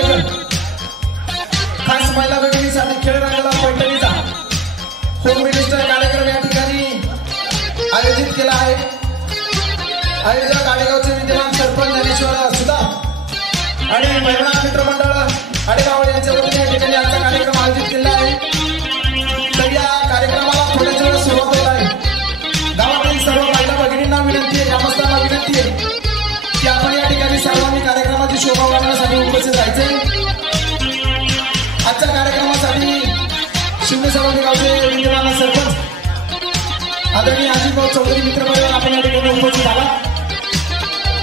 आयोजन खास महिला भगिनीसाठी खेळ रंगाला पैठणीचा होम मिनिस्टर कार्यक्रम या ठिकाणी आयोजित केला आहे। आयोजक आडेगावचे विद्यमान सरपंच ज्ञानेश्वर सुतार आणि महिला मित्रमंडळ आडेगाव यांच्या वतीने या ठिकाणी आजचा कार्यक्रम आयोजित केला आहे। तर या कार्यक्रमाला थोड्याच वेळ सुरुवात होत आहे। गावातील सर्व महिला भगिनींना विनंती आहे, ग्रामस्थांना विनंती आहे की आपण या ठिकाणी सर्वांनी कार्यक्रमाची शोभा वाढवण्यासाठी उपस्थित राहायचे। आजच्या कार्यक्रमासाठी शिंदे सरोदे गावचे विद्यमान सरपंच आदरणीय अजितभाऊ चौधरी मित्रमंडळ आपण या ठिकाणी उपस्थित झाला।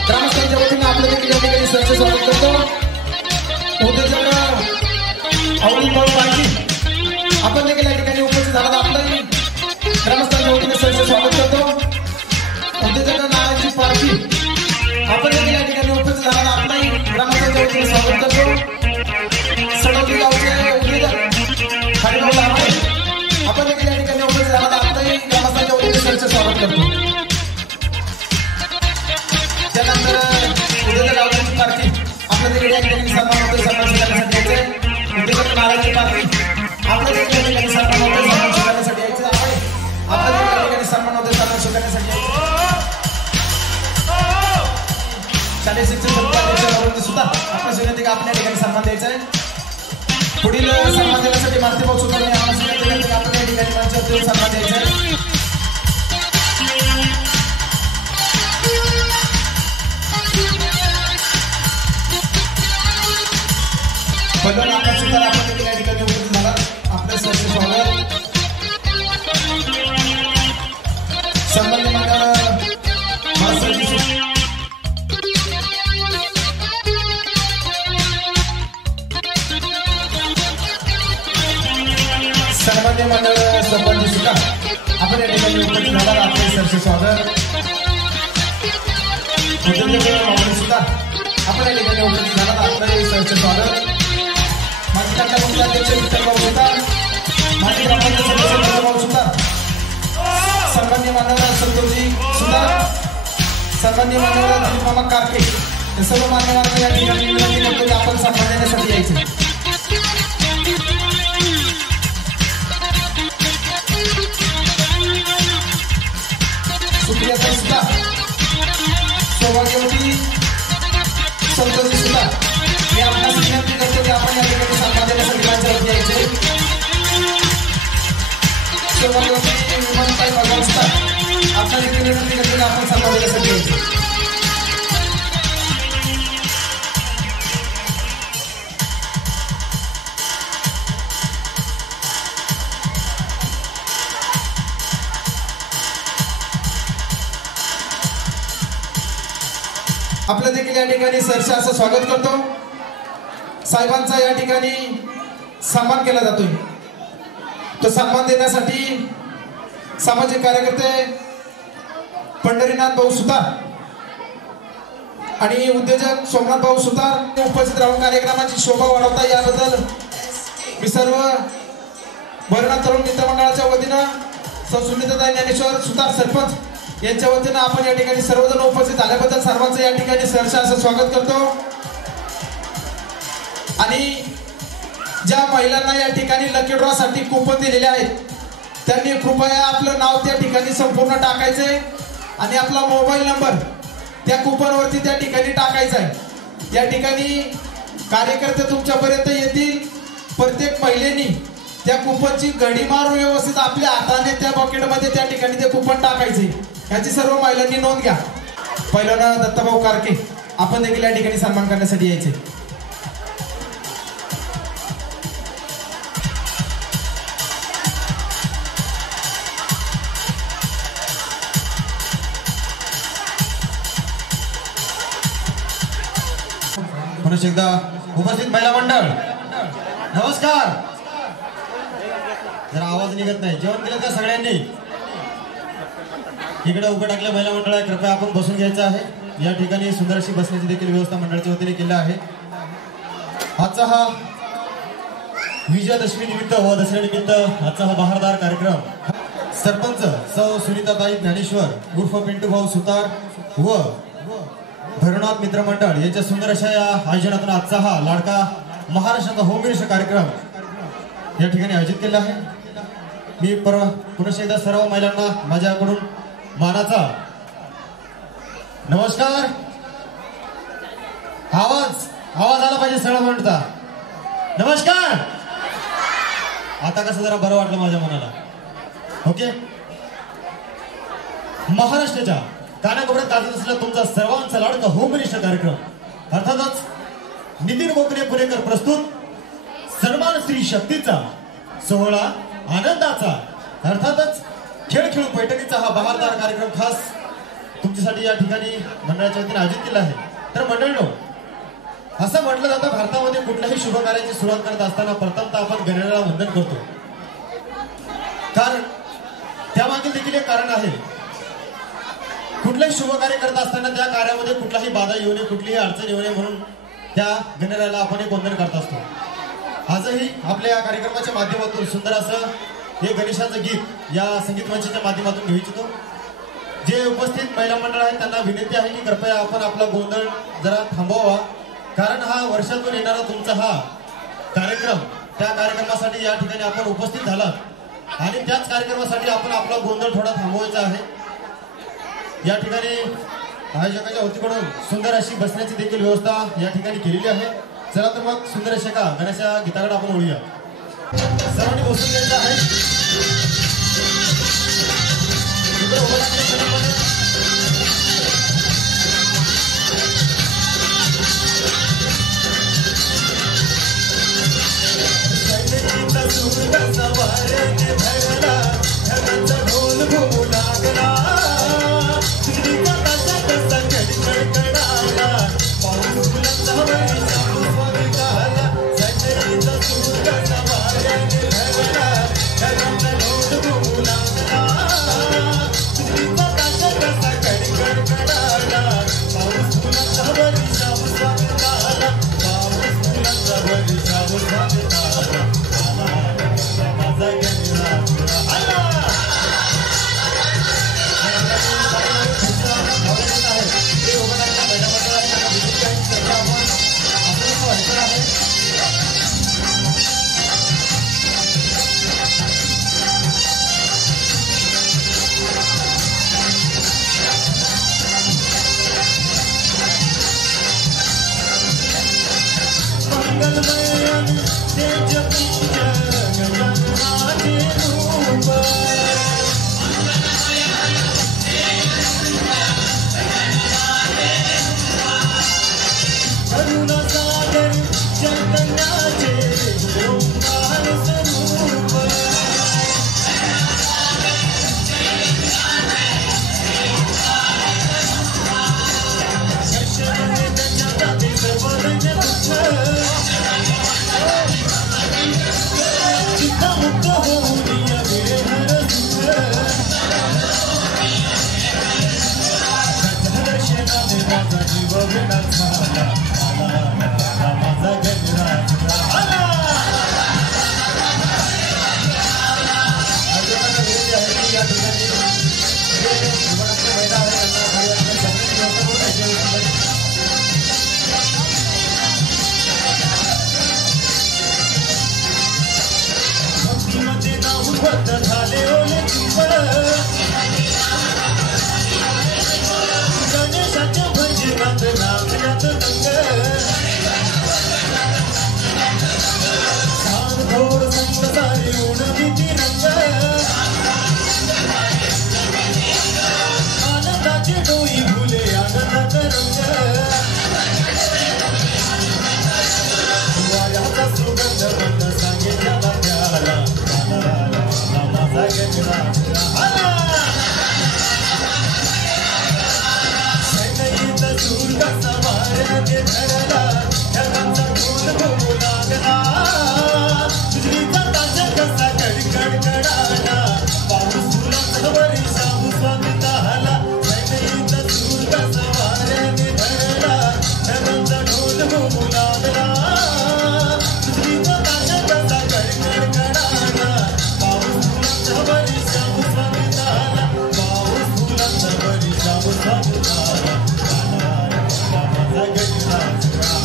ग्रामस्थांच्या वतीने आपल्या देखील या ठिकाणी सरचे स्वागत करतो। उद्योजक अवनीभाऊ पाटील आपण देखील या ठिकाणी उपस्थित झाला। आपल्याही ग्रामस्थांच्या वतीने सरचे स्वागत करतो। उद्योजक नारायणजी पाटील आपण देखील या ठिकाणी उपस्थित झाला। आपल्याही ग्रामस्थांच्या वतीने स्वागत करतो। सडोली गावचे उद्योजक हरिभाऊ लांबे आपण देखील या ठिकाणी उपस्थित झाला। आपल्याही ग्रामस्थांच्या वतीने सरचे स्वागत करतो। त्यानंतर उद्योजक गावचे पाटील आपल्या देखील या ठिकाणी सन्मान होते, सन्मान स्वीकारण्यासाठी यायचे। उद्योजक नारायणजी पाटील आपल्या देखील या ठिकाणी सन्मान होते, सन्मान स्वीकारण्यासाठी यायचे। आपल्या देखील या ठिकाणी सन्मान होते, सन्मान स्वीकारण्यासाठी यायचे। शालेय शिक्षण संस्थांचे सुद्धा आपल्या विनंती का आपल्या ठिकाणी सन्मान द्यायचा आहे। पुढील सन्मान देण्यासाठी मारुतीभाऊ सुद्धा आपल्या ठिकाणी मंचावर सन्मान द्यायचा आहे। बदल आपण सुद्धा आपण देखील या ठिकाणी उपस्थित झाला। आपल्या सरचे स्वागत। संबंधी मंडळ सन्मान्य मंडळ सरपंच सुद्धा आपण या ठिकाणी उपस्थित झाला। आपले सरचे स्वागत। उद्योजक सुद्धा आपण या ठिकाणी उपस्थित झाला। आपले सरचे स्वागत। माजी मुख्याध्यक्ष विठ्ठलभाऊ सुतार, माजी ग्रामपंचायत सदस्य भाऊ सुतार, सन्मान्य मान्यवर संतोषजी सुतार, सन्मान्य मान्यवर दिलीपमामा कारके हे सर्व मान्यवरांना या ठिकाणी विनंती करतो की आपण सन्मान देण्यासाठी यायचे। सुप्रिया सुद्धा, सौभाग्यवती संतोषजी सुद्धा मी आपल्यास विनंती करतो की आपण या ठिकाणी सन्मान देण्यासाठी माझ्यावरती यायचे। सौभाग्यवती विमानताई भगवान सुद्धा आपल्या देखील विनंती करतो की आपण सन्मान देण्यासाठी यायचे। आपलं देखील या ठिकाणी सरचे असं स्वागत करतो। साहेबांचा या ठिकाणी सन्मान केला जातोय। तो सन्मान देण्यासाठी सामाजिक कार्यकर्ते पंढरीनाथ भाऊ सुतार आणि उद्योजक सोमनाथ भाऊ सुतार उपस्थित राहून कार्यक्रमाची शोभा वाढवता याबद्दल मी सर्व भरणा तरुण मित्रमंडळाच्या वतीनं सुनीताताई ज्ञानेश्वर सुतार सरपंच यांच्या वतीनं आपण या ठिकाणी सर्वजण उपस्थित झाल्याबद्दल सर्वांचं या ठिकाणी सरचं असं स्वागत करतो। आणि ज्या महिलांना या ठिकाणी लकी ड्रॉ साठी कुपन दिलेले आहेत त्यांनी कृपया आपलं नाव त्या ठिकाणी संपूर्ण टाकायचे आणि आपला मोबाईल नंबर त्या कुपन वरती त्या ठिकाणी टाकायचा आहे। या ठिकाणी कार्यकर्ते तुमच्यापर्यंत येतील। प्रत्येक महिलेनी त्या कुपनची घडी मारून व्यवस्थित आपल्या हाताने त्या पॉकेटमध्ये त्या ठिकाणी ते कुपन टाकायचे। याची सर्व महिलांनी नोंद घ्या। पहिल्यांदा दत्ताभाऊ कारके आपण देखील या ठिकाणी सन्मान करण्यासाठी यायचे। पुन्हा एकदा उपस्थित महिला मंडळ नमस्कार। जरा आवाज निघत नाही। जेवण केलं का सगळ्यांनी? इकडे उभे टाकले महिला मंडळ कृपया आपण बसून घ्यायचं आहे। या ठिकाणी सुंदर अशी बसण्याची देखील व्यवस्था मंडळाच्या वतीने केली आहे। आजचा हा विजयादशमी निमित्त व दसऱ्यानिमित्त आजचा हा बहारदार कार्यक्रम सरपंच सौ सुनीताताई ज्ञानेश्वर उर्फ पिंटू भाऊ सुतार व भरणनाथ मित्रमंडळ यांच्या सुंदर अशा या आयोजनातून आजचा हा लाडका महाराष्ट्राचा होममिनिस्टर कार्यक्रम या ठिकाणी आयोजित केला आहे। मी पुन्हा एकदा सर्व महिलांना माझ्याकडून मानाचा नमस्कार। आवाज आला पाहिजे सर्व म्हणता नमस्कार। आता कसं जरा बरं वाटलं माझ्या मनाला। ओके, महाराष्ट्राच्या कानाकोपऱ्यात गाजत असलेला तुमचा सर्वांचा लाडका होम मिनिस्टर कार्यक्रम अर्थातच नितीन गोखले पुणेकर प्रस्तुत सन्मान स्त्री शक्तीचा सोहळा आनंदाचा अर्थातच खेळ खेळू बैठकीचा हा बहारदार कार्यक्रम खास तुमच्यासाठी या ठिकाणी मंडळाच्या वतीने आयोजित केला आहे। तर मंडळींनो, असं म्हटलं जातं भारतामध्ये कुठल्याही शुभ कार्याची सुरुवात करत असताना प्रथमतः आपण गणेशाला वंदन करतो, कारण त्यामागे देखील एक कारण आहे। कुठलेही शुभ कार्य करत असताना त्या कार्यामध्ये कुठलाही बाधा येऊ नये, कुठलीही अडचण येऊ नये म्हणून त्या गणेशाला आपण एक वंदन करत असतो। आजही आपल्या या कार्यक्रमाच्या माध्यमातून सुंदर असं हे गणेशाचं गीत या संगीत मंचाच्या माध्यमातून घेऊ इच्छितो। जे उपस्थित महिला मंडळ आहेत त्यांना विनंती आहे की कृपया आपण आपला गोंधळ जरा थांबवावा, कारण हा वर्षातून येणारा तुमचा हा कार्यक्रम, त्या कार्यक्रमासाठी या ठिकाणी आपण उपस्थित झालात आणि त्याच कार्यक्रमासाठी आपण आपला गोंधळ थोडा थांबवायचा आहे। या ठिकाणी आयोजकांच्या वतीकडून सुंदर अशी बसण्याची देखील व्यवस्था या ठिकाणी केलेली आहे। चला तर मग सुंदर अशा का गणेशा गीताकडे आपण वळूया। सर्वांनी बसून घ्यायचं आहे।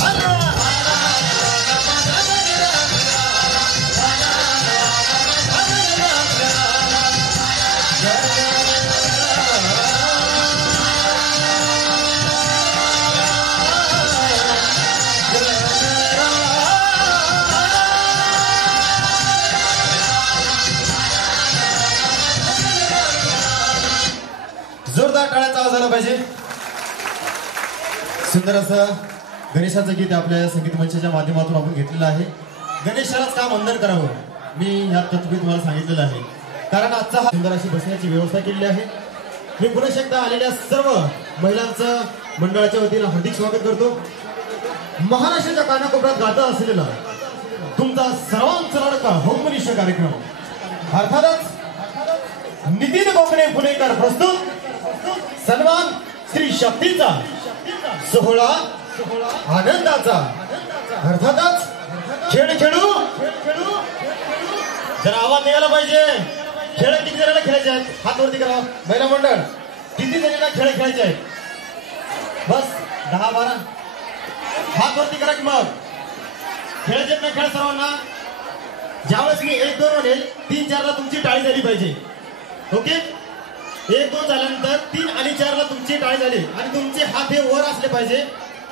Allah सुंदर असं गणेशाचं गीत आपल्या संगीत मंचाच्या माध्यमातून आपण घेतलेलं आहे. गणेशालाच का वंदन करावं मी या तत्त्वी तुम्हाला सांगितलेलं आहे. कारण आजचा हा सुंदर अशी बसण्याची व्यवस्था केलेली आहे. मी पुन्हा एकदा आलेल्या सर्व महिलांचं मंडळाच्या वतीनं हार्दिक स्वागत करतो. महाराष्ट्राच्या कानाकोपऱ्यात गाता असलेला तुमचा सर्वांचा लाडका होमनिष्ठ कार्यक्रम अर्थातच नितीन कोकणे पुणेकर प्रस्तुत सन्मान श्री शक्तीचा सोहळा आनंदाचा अर्थातच खेळ खेळू जरा आवाज निघाला पाहिजे. खेळ किती जणांना खेळायचे आहेत हात वरती करा. महिला मंडळ किती जणांना खेळ खेळायचे आहेत? बस 10-12 हात वरती करा की मग खेळायचे ना. खेळ सर्वांना ज्यावेळेस मी 1-2 म्हणेल 3-4 ला तुमची टाळी झाली पाहिजे. ओके 1-2 झाल्यानंतर 3 आणि 4 ला तुमची टाळी झाली आणि तुमचे हात हे वर असले पाहिजे.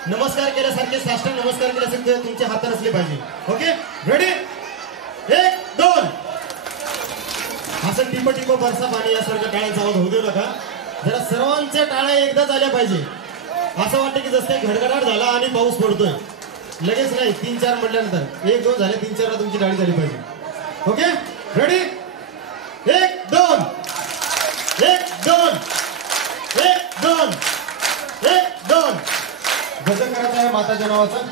नमस्कार केल्यासारखे साष्टांग नमस्कार केल्यासारखे तुमचे हात असले पाहिजे. ओके रेडी 1-2 असं टिप टिप बरसा पाणी यासारख्या टाळ्यांचा आवाज होऊ देऊ नका. जरा सर्वांच्या टाळ्या एकदा झाल्या पाहिजे. असं वाटतं की जसं घडघडाट झाला आणि पाऊस पडतोय लगेच नाही. 3-4 म्हटल्यानंतर 1-2 झाले 3-4 ला तुमची टाळी झाली पाहिजे. ओके रेडी 1-2 1-2 1-2 1-2 गजर करायचं आहे माताच्या नावाचं.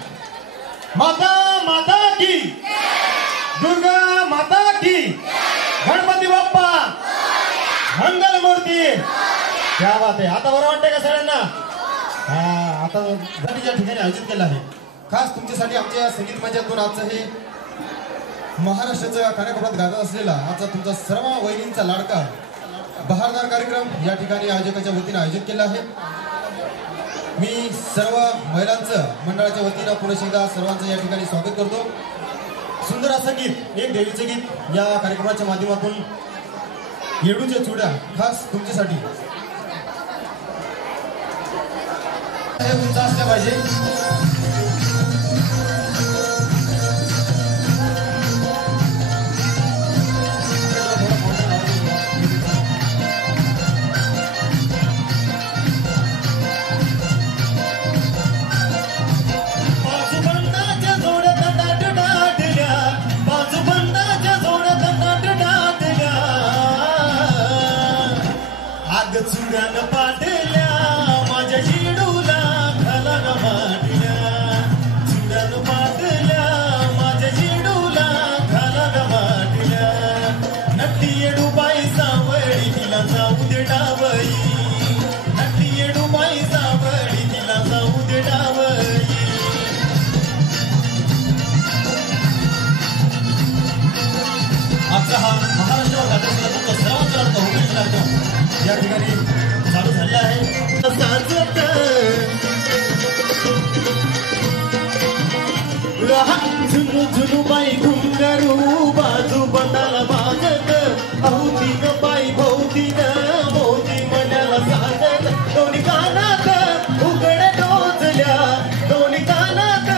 माता की दुर्गा माता की गणपती बाप्पा मंगल मूर्ती. क्या बात आहे. आता बरं वाटतंय का सगळ्यांना? हा आता ज्या ठिकाणी आयोजित केलं आहे खास तुमच्यासाठी आमच्या संगीत मंचातून आजचं हे महाराष्ट्राच्या कानाकोपऱ्यात गाजत असलेला आजचा तुमचा सर्व वहिनींचा लाडका बहारदार कार्यक्रम या ठिकाणी आयोजकाच्या वतीने आयोजित केला आहे. मी सर्व महिलांचं मंडळाच्या वतीनं पुन्हा एकदा सर्वांचं या ठिकाणी स्वागत करतो. सुंदर असं गीत एक देवीचं गीत या कार्यक्रमाच्या माध्यमातून येडूच्या चुड्या खास तुमच्यासाठी हे तुमचं असलं पाहिजे. चुड्यानं पाडल्या माझ्या शेडूला घाला ग वाटल्या. चुड्यानं पाडल्या माझ्या शेडूला घाला ग वाटल्या. नक्की येडूबाई सावळी तिला जाऊ दे डावई. नक्की येडूबाई सावळी तिला जाऊ दे डावई. आजचा हा महाराष्ट्रावर घातलेला तुमचा सर्वांचा अर्थ होईल लागतो या ठिकाणी चालू झालेला आहे. झुनू झुनू बाई घुंगरू बाजू बंदाला बाजत अहुतीन बाई भोवतीन मोती मनाला साजत. दोन्ही कानात उघडे टोचल्या दोन्ही कानात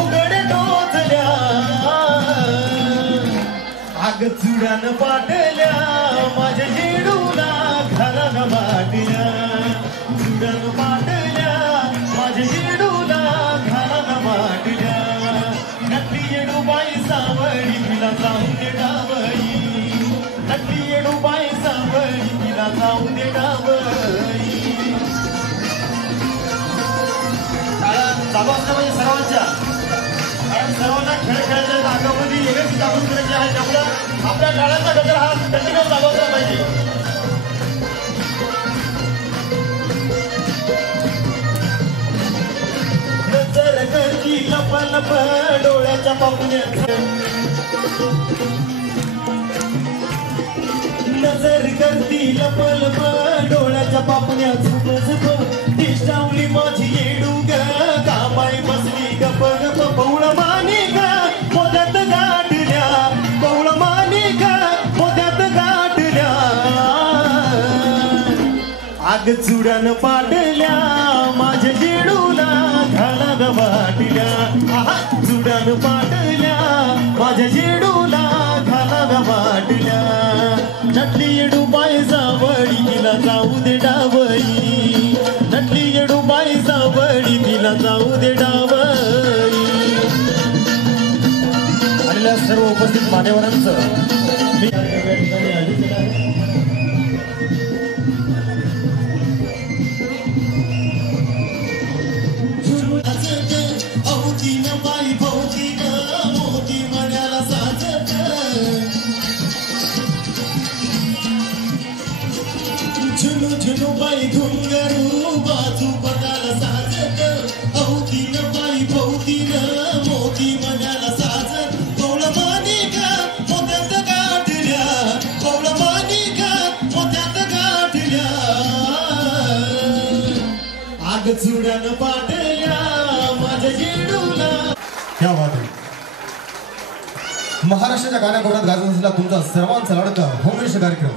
उघडे टोचल्या. आग चुड्यानं पाडल्या माझ्या जेडूला घाला ग वाटल्या. चुड्यानं पाडल्या माझ्या जेडूला घाला ग वाटल्या. नक्की येडूबाई सावळी तिला जाऊ दे डावई. नक्की येडूबाई सावळी तिला जाऊ दे डावई. शाळा चालू असल्या पाहिजे सर्वांच्या. कारण सर्वांना खेळ खेळायच्या जागामध्ये वेगळीच जागृत करायची आहे. त्यामुळं आपल्या टाळ्यांचा गजर हा कंटिन्यू चालू असला पाहिजे. नजर करती लप लप डोळ्याच्या पापण्यात. नजर करती लप लप डोळ्याच्या पापण्यात. झुप झुप दिशावली माझी येडू ग कामाई बसली गप गप. पौळ मानिक मोद्यात गाठल्या पौळ मानिक मोद्यात गाठल्या. आग चुड्यानं पाडल्या माझ्या जेडूला घाला ग वाटल्या. चुड्यानं पाडल्या माझ्या जेडूला घाला ग वाटल्या. नटली येडूबाई सावळी तिला जाऊ दे डावई. नटली येडूबाई सावळी तिला मान्यवरांचं मी या ठिकाणी आयोजित केलं आहे. झुनू झुनू बाई घुंगरू बाजू बघायला साजत अवतीन बाई भोवतीन मोती मनाला साजत पौळ मानिका मोत्यात गाठल्या पौळ मानिका मोत्यात गाठल्या आग चुड्यानं पाठल्या माझ्या जेडूला. क्या बात आहे. महाराष्ट्राच्या कानाकोपऱ्यात गाजत असलेला तुमचा सर्वांचा लाडका होमेश कार्यक्रम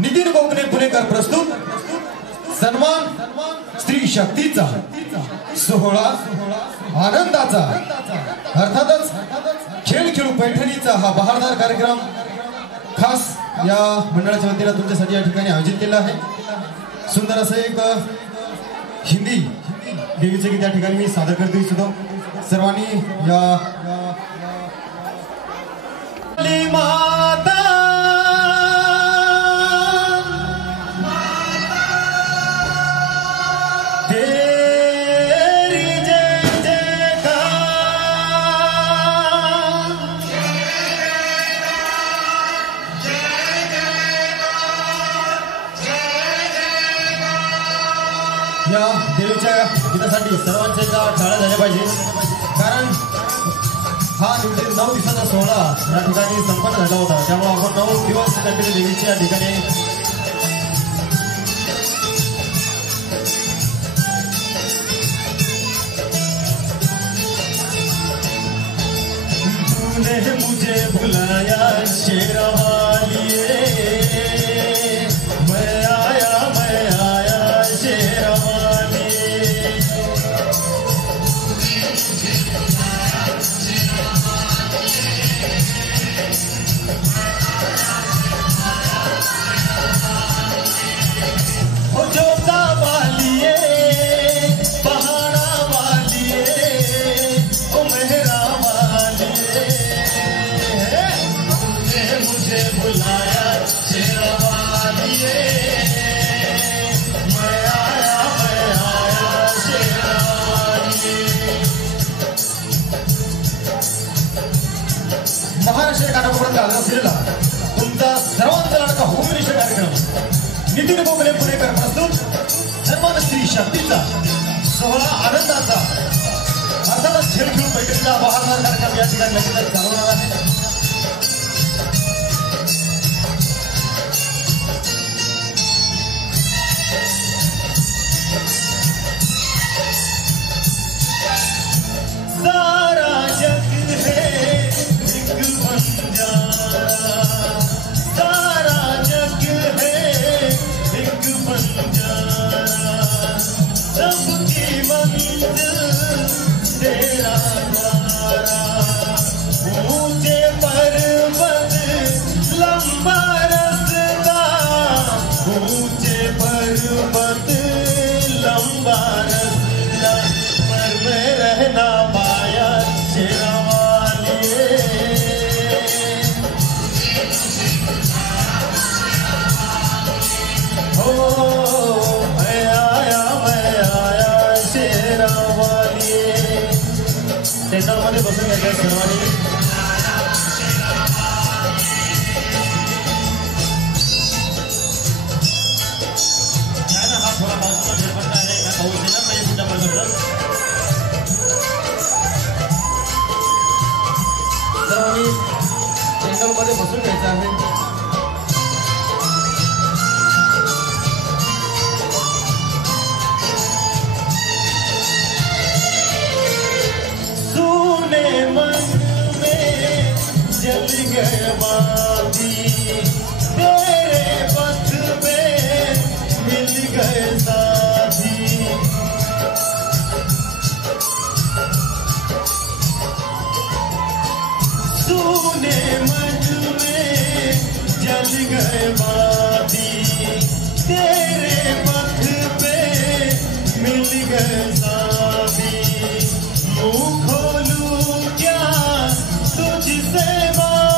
नितीन कोकणे पुणेकर प्रस्तुत सन्मान स्त्री शक्तीचा सोहळा आनंदाचा अर्थातच खेळ खेळू पैठणीचा हा बहारदार कार्यक्रम खास या मंडळाच्या वतीने तुमच्यासाठी या ठिकाणी आयोजित केला आहे. सुंदर असं एक हिंदी देवीचे गीत या ठिकाणी मी सादर करतो इच्छितो. सर्वांनी या माता या देवीच्या गीतासाठी सर्वांच्या एकदा टाळ्या झाल्या पाहिजे. कारण हा 9 दिवसाचा सोहळा या ठिकाणी संपन्न झाला होता. त्यामुळे आपण 9 दिवस कंटिन्यू देवीची या ठिकाणी तूने मुझे बुलाया शेरवाली मैं आया शेरवाली. ओ जोता वालिए पहाड़ा वालिए ओ मेहरा वालिए मुझे बुलाया शेरवालिए मैं आया शेरवाली. महाराष्ट्र कानाकोपऱ्यात गाजत असलेला तुमचा सर्वांचा लाडका होमेश कार्यक्रम नितीन कोकणे पुणेकर प्रस्तुत सन्मान स्त्री शक्तीचा सोहळा आनंदाचा अर्थातच खेळ खेळू पैठणीचा बहारदार कार्यक्रम या ठिकाणी लगेचच चालू होणार आहे. सारा जग है एक बंजारा सारा जग है एक बंजारा सबकी मंजिल तेरा द्वारा ऊंचे पर्वत लंबा रास्ता ऊंचे पर्वत लंबा रास्ता पर मैं रहना पाया शेरवालिए. ओ मैं आया शेरवालिए. स्टेशनमध्ये बसून घ्यायचं सर्वांनी. हा थोडा पावसाचा फेरफटका आहे का पाऊस येणार नाही पुढच्या पर्यंत. सर्वांनी चॅनलमध्ये बसून घ्यायचं आहे. तूने मन में जल गए बाती तेरे पथ में मिल गए साथी. तूने मन में जल गए बाती तेरे पथ पे मिल गए साथी. मुँह खोलूं क्या तुझसे बात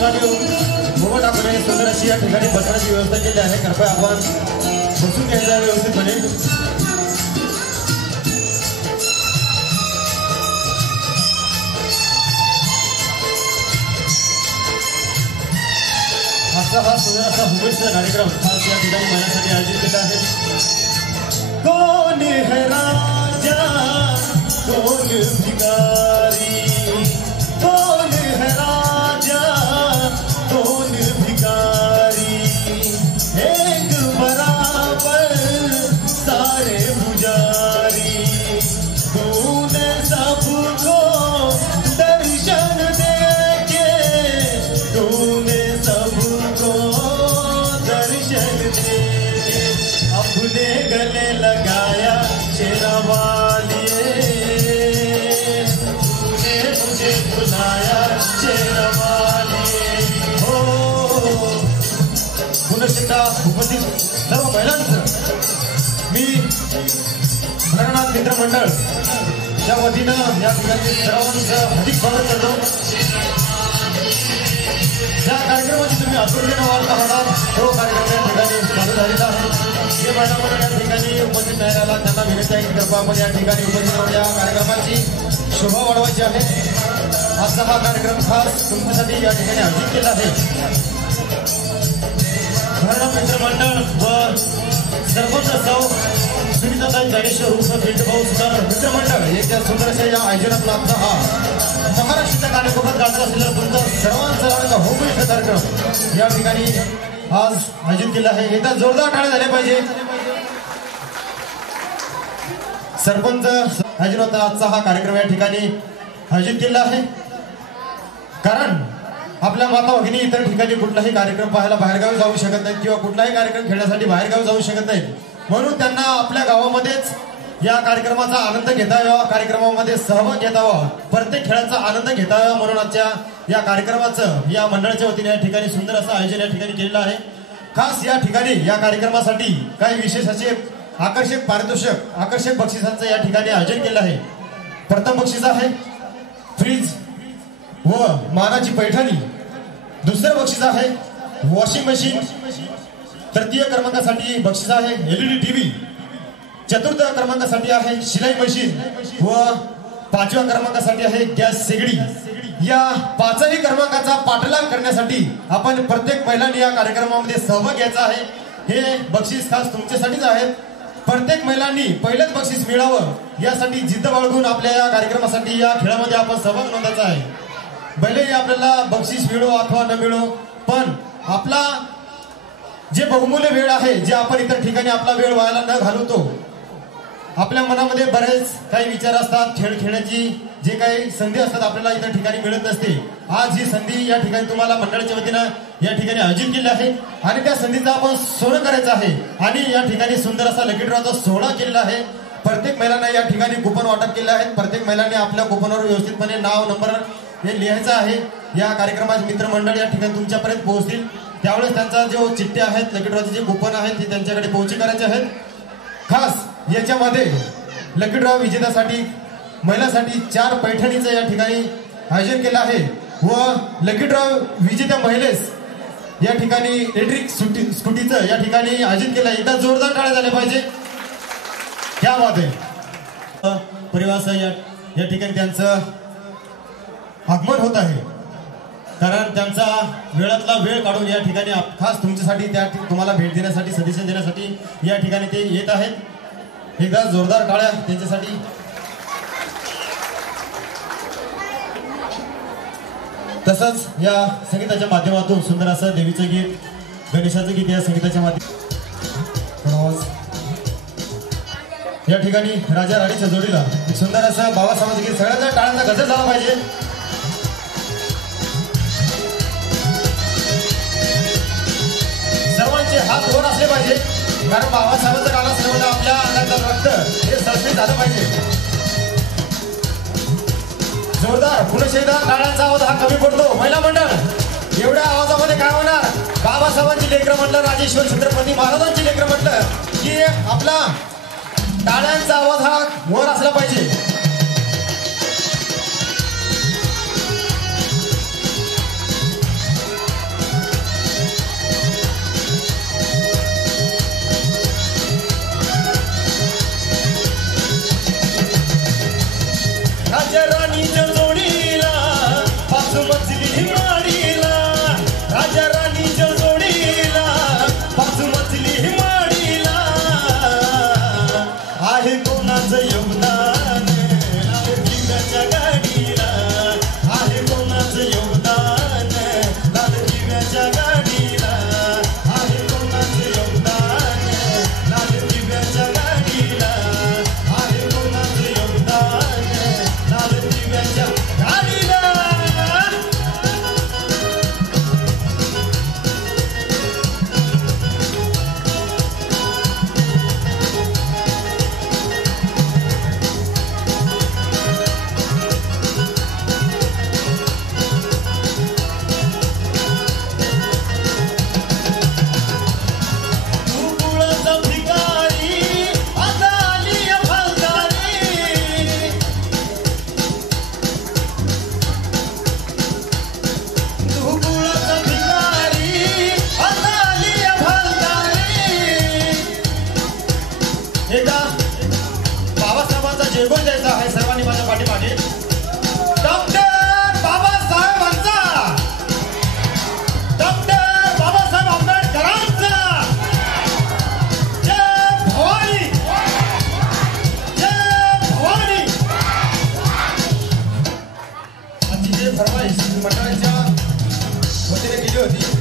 मोबाईल टाकून सुंदर अशी या ठिकाणी बसण्याची व्यवस्था केली आहे. कृपया आपण बसून घ्यायला व्यवस्थितपणे. आजचा हा सुंदर असा हुबेचा कार्यक्रम खास या ठिकाणी महिलांसाठी आयोजित केला आहे. कौन है राजा कौन भिखारी, कौन है राजा कौन भिखारी, एक बराबर सारे पुजारी, तूने सबको दर्शन देके, तूने सबको दर्शन देके अपने गले लगाया शेरवालिए, तूने मुझे बुलाया शेरवालिए. हो पुनश्च एकदा उपस्थित सर्व महिलांचं मी भरणानाथ मित्र मंडळ च्या वतीनं या ठिकाणी सर्वांचं अधिक स्वागत करतो. ज्या कार्यक्रमाची तुम्ही आतुरतेनं वाट पाहतात तो कार्यक्रम या ठिकाणी चालू झालेला आहे. जे महिला मंडळ या ठिकाणी उपस्थित नाही राहिला त्यांना विनंती आहे की कृपया आपण या ठिकाणी उपस्थित राहून या कार्यक्रमाची शोभा वाढवायची आहे. आजचा हा कार्यक्रम खास तुमच्यासाठी या ठिकाणी आयोजित केला आहे. भरणानाथ मित्र मंडळ व सरपंच सौ सुनीताताई ज्ञानेश्वर उर्फ पिंटूभाऊ सुतार मित्र मंडळ याच्या सुंदर अशा या आयोजनातला आमचा हा महाराष्ट्राच्या कार्यक्रमात गाजत असलेला तुमचा सर्वांचा होमवेचा कार्यक्रम या ठिकाणी आज आयोजित केला आहे. एकदा जोरदार टाळ्या झाल्या पाहिजे. सरपंच आयोजनाचा आजचा हा कार्यक्रम या ठिकाणी आयोजित केला आहे. कारण आपल्या माता भगिनी इतर ठिकाणी कुठलाही कार्यक्रम पाहायला बाहेरगावी जाऊ शकत नाहीत किंवा कुठलाही कार्यक्रम खेळण्यासाठी बाहेरगावी जाऊ शकत नाहीत. म्हणून त्यांना आपल्या गावामध्येच या कार्यक्रमाचा आनंद घेता यावा, कार्यक्रमामध्ये सहभाग घेता यावा, प्रत्येक खेळाचा आनंद घेता यावा म्हणून आजच्या या कार्यक्रमाचं या मंडळाच्या वतीने या ठिकाणी सुंदर असं आयोजन या ठिकाणी केलेलं आहे. खास या ठिकाणी या कार्यक्रमासाठी काही विशेष असे आकर्षक पारितोषिक आकर्षक बक्षिसांचं या ठिकाणी आयोजन केलं आहे. प्रथम बक्षीस आहे फ्रीज व मानाची पैठणी. दुसरं बक्षीस आहे वॉशिंग मशीन. तृतीय क्रमांकासाठी बक्षीस आहे LED TV. चतुर्थ क्रमांकासाठी आहे शिलाई मशीन व पाचव्या क्रमांकासाठी आहे गॅस शेगडी. या पाचही क्रमांकाचा पाठलाग करण्यासाठी आपण प्रत्येक महिलांनी या कार्यक्रमामध्ये सहभाग घ्यायचा आहे. हे बक्षीस खास तुमच्यासाठीच आहे. प्रत्येक महिलांनी पहिलेच बक्षीस मिळावं यासाठी जिद्द बाळगून आपल्या या कार्यक्रमासाठी या खेळामध्ये आपण सहभाग नोंदायचा आहे. भलेही आपल्याला बक्षीस मिळो अथवा न मिळो पण आपला जे बहुमूल्य वेळ आहे जे आपण इतर ठिकाणी आपला वेळ वायाला न घालवतो. आपल्या मनामध्ये बरेच काही विचार असतात. खेळ खेळण्याची जे काही संधी असतात आपल्याला इतर ठिकाणी मिळत नसते. आज ही संधी या ठिकाणी तुम्हाला मंडळाच्या वतीनं या ठिकाणी आयोजित केली आहे आणि त्या संधीचा आपण सोनं करायचं आहे. आणि या ठिकाणी सुंदर असा लकी ड्रॉचा सोहळा केलेला आहे. प्रत्येक महिलांना या ठिकाणी कुपन वाटप केले आहेत. प्रत्येक महिलांनी आपल्या कुपनवर व्यवस्थितपणे नाव नंबर हे लिहायचं आहे. या कार्यक्रमाचे मित्रमंडळ या ठिकाणी तुमच्यापर्यंत पोहोचतील त्यावेळेस त्यांचा जो चिठ्ठ्या आहेत लकी ड्रॉचे जे कुपन आहेत ते त्यांच्याकडे पोहोची करायचे आहेत. खास याच्यामध्ये लकी ड्रॉ विजेत्यासाठी महिलांसाठी 4 पैठणीचं या ठिकाणी आयोजन केलं आहे व लकी ड्रॉ विजेत्या महिलेस या ठिकाणी इलेक्ट्रिक स्कूटीचं या ठिकाणी आयोजन केलं आहे. एकदा जोरदार टाळ्या झाल्या पाहिजे. क्या बात आहे. परिवार या ठिकाणी त्यांचं आगमन होत आहे कारण त्यांचा वेळातला वेळ काढून या ठिकाणी खास तुमच्यासाठी त्या तुम्हाला भेट देण्यासाठी सदिच्छा देण्यासाठी या ठिकाणी ते येत आहेत. एकदा जोरदार टाळ्या त्यांच्यासाठी. तसंच या संगीताच्या माध्यमातून सुंदर असं देवीचं गीत गणेशाचं गीत या संगीताच्या माध्यमातून या ठिकाणी राजा राणीच्या जोडीला एक सुंदर असं बाबासाहेबांचं गीत सगळ्यांचा टाळ्यांचा गजर झाला पाहिजे. सर्वांचे हात वर असले पाहिजे कारण बाबासाहेबांचं गाणं असल्यामुळे आपल्या अंगातलं रक्त हे सरसरीत झालं पाहिजे. जोरदार पुन्हा एकदा टाळ्यांचा आवाज हा कमी पडतो. महिला मंडळ एवढ्या आवाजामध्ये काय होणार. बाबासाहेबांची लेकरं म्हटलं राजेश्वर छत्रपती महाराजांची लेकरं म्हटलं की आपला टाळ्यांचा आवाज हा वर असला पाहिजे.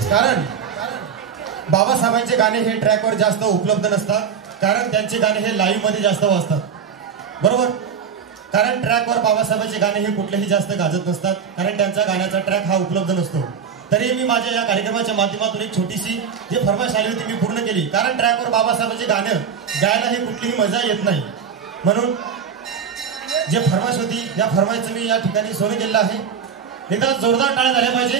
कारण बाबासाहेबांचे गाणे हे ट्रॅकवर जास्त उपलब्ध नसतात, कारण त्यांचे गाणे हे लाईव्ह मध्ये जास्त वाजतात, बरोबर. कारण ट्रॅकवर बाबासाहेबांचे गाणे हे कुठलेही जास्त गाजत नसतात, कारण त्यांचा गाण्याचा ट्रॅक हा उपलब्ध नसतो. तरी मी माझ्या या कार्यक्रमाच्या माध्यमातून एक छोटीशी जी फरमाईश आली होती मी पूर्ण केली. कारण ट्रॅकवर बाबासाहेबांचे गाणं गायला ही कुठलीही मजा येत नाही, म्हणून जे फरमाईश होती या फरमाईशचं मी या ठिकाणी सोनं केलेलं आहे. एकदा जोरदार टाळ्या झाल्या पाहिजे,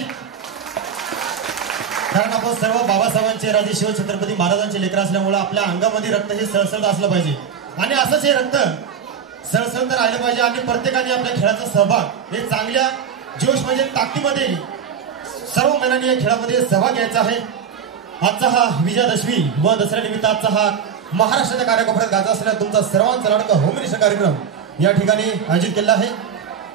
कारण आपण सर्व बाबासाहेबांचे राजे शिव छत्रपती महाराजांचे लेकर असल्यामुळे आपल्या अंगामध्ये रक्त हे सळसळत असलं पाहिजे आणि असंच हे रक्त सळसळत राहिलं पाहिजे. आणि प्रत्येकाने आपल्या खेळाचा सहभाग हे चांगल्या जोश म्हणजे ताकदीमध्ये सर्व महिलांनी या खेळामध्ये सहभाग घ्यायचा आहे. आजचा हा विजयादशमी व दसऱ्या निमित्त आजचा हा महाराष्ट्राच्या कार्यक्रमात गाजा असलेला तुमचा सर्वांचा लाडका होम मिनिस्टर कार्यक्रम या ठिकाणी आयोजित केला आहे.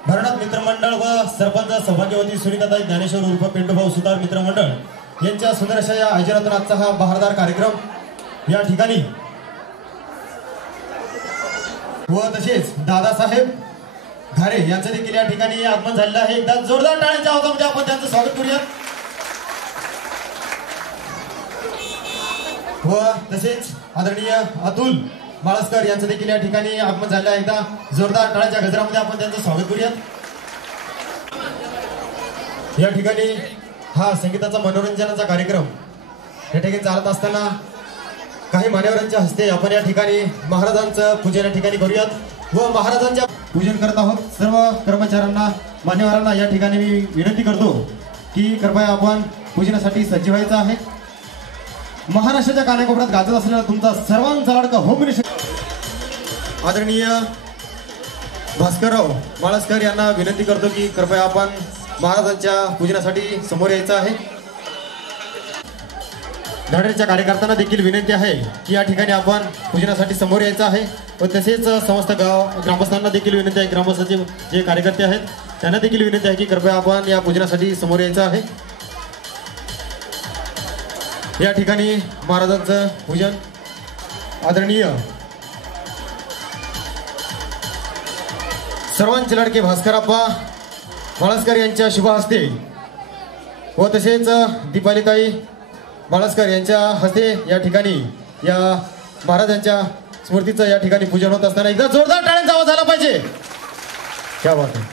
भरनाथ मित्रमंडळ व सरपंच सौभाग्यवती सुनीताताई ज्ञानेश्वर उर्फ पेंडूभाऊ सुतार मित्रमंडळ यांच्या सुंदर अशा या आयोजनातून आजचा हा बहारदार कार्यक्रम या ठिकाणी व तसेच दादासाहेब घारे यांचं देखील या ठिकाणी आगमन झालेलं आहे. एकदा जोरदार टाळ्यांच्या आवाजामध्ये आपण त्यांचं स्वागत करूया. व तसेच आदरणीय अतुल माळसकर यांचं देखील या ठिकाणी आगमन झालेलं आहे. एकदा जोरदार टाळ्यांच्या गजरामध्ये आपण त्यांचं स्वागत करूया. या ठिकाणी हा संगीताचा मनोरंजनाचा कार्यक्रम या ठिकाणी चालत असताना काही मान्यवरांच्या हस्ते आपण या ठिकाणी महाराजांचं पूजन या ठिकाणी करूयात व महाराजांच्या पूजन करत आहोत. सर्व कर्मचाऱ्यांना मान्यवरांना या ठिकाणी मी विनंती करतो की कृपया आपण पूजनासाठी सज्ज व्हायचं आहे. महाराष्ट्राच्या कानाकोपऱ्यात गाजत असलेला तुमचा सर्वांचा लाडका होम मिनिस्टर आदरणीय भास्करराव माळसकर यांना विनंती करतो की कृपया आपण महाराजांच्या पूजनासाठी समोर यायचं आहे. धडाडीच्या कार्यकर्त्यांना देखील विनंती आहे की या ठिकाणी आपण पूजनासाठी समोर यायचं आहे व तसेच समस्त गाव ग्रामस्थांना देखील विनंती आहे, ग्रामस्थांचे जे कार्यकर्ते आहेत त्यांना देखील विनंती आहे की कृपया आपण या पूजनासाठी समोर यायचं आहे. या ठिकाणी महाराजांचं पूजन आदरणीय सर्वांचे लाडके भास्करप्पा माळसकर यांच्या शुभ हस्ते व तसेच दीपालीताई माळसकर यांच्या हस्ते या ठिकाणी या महाराजांच्या स्मृतीचं या ठिकाणी पूजन होत असताना एकदा जोरदार टाळ्यांचा आवाज झाला पाहिजे. क्या बात आहे.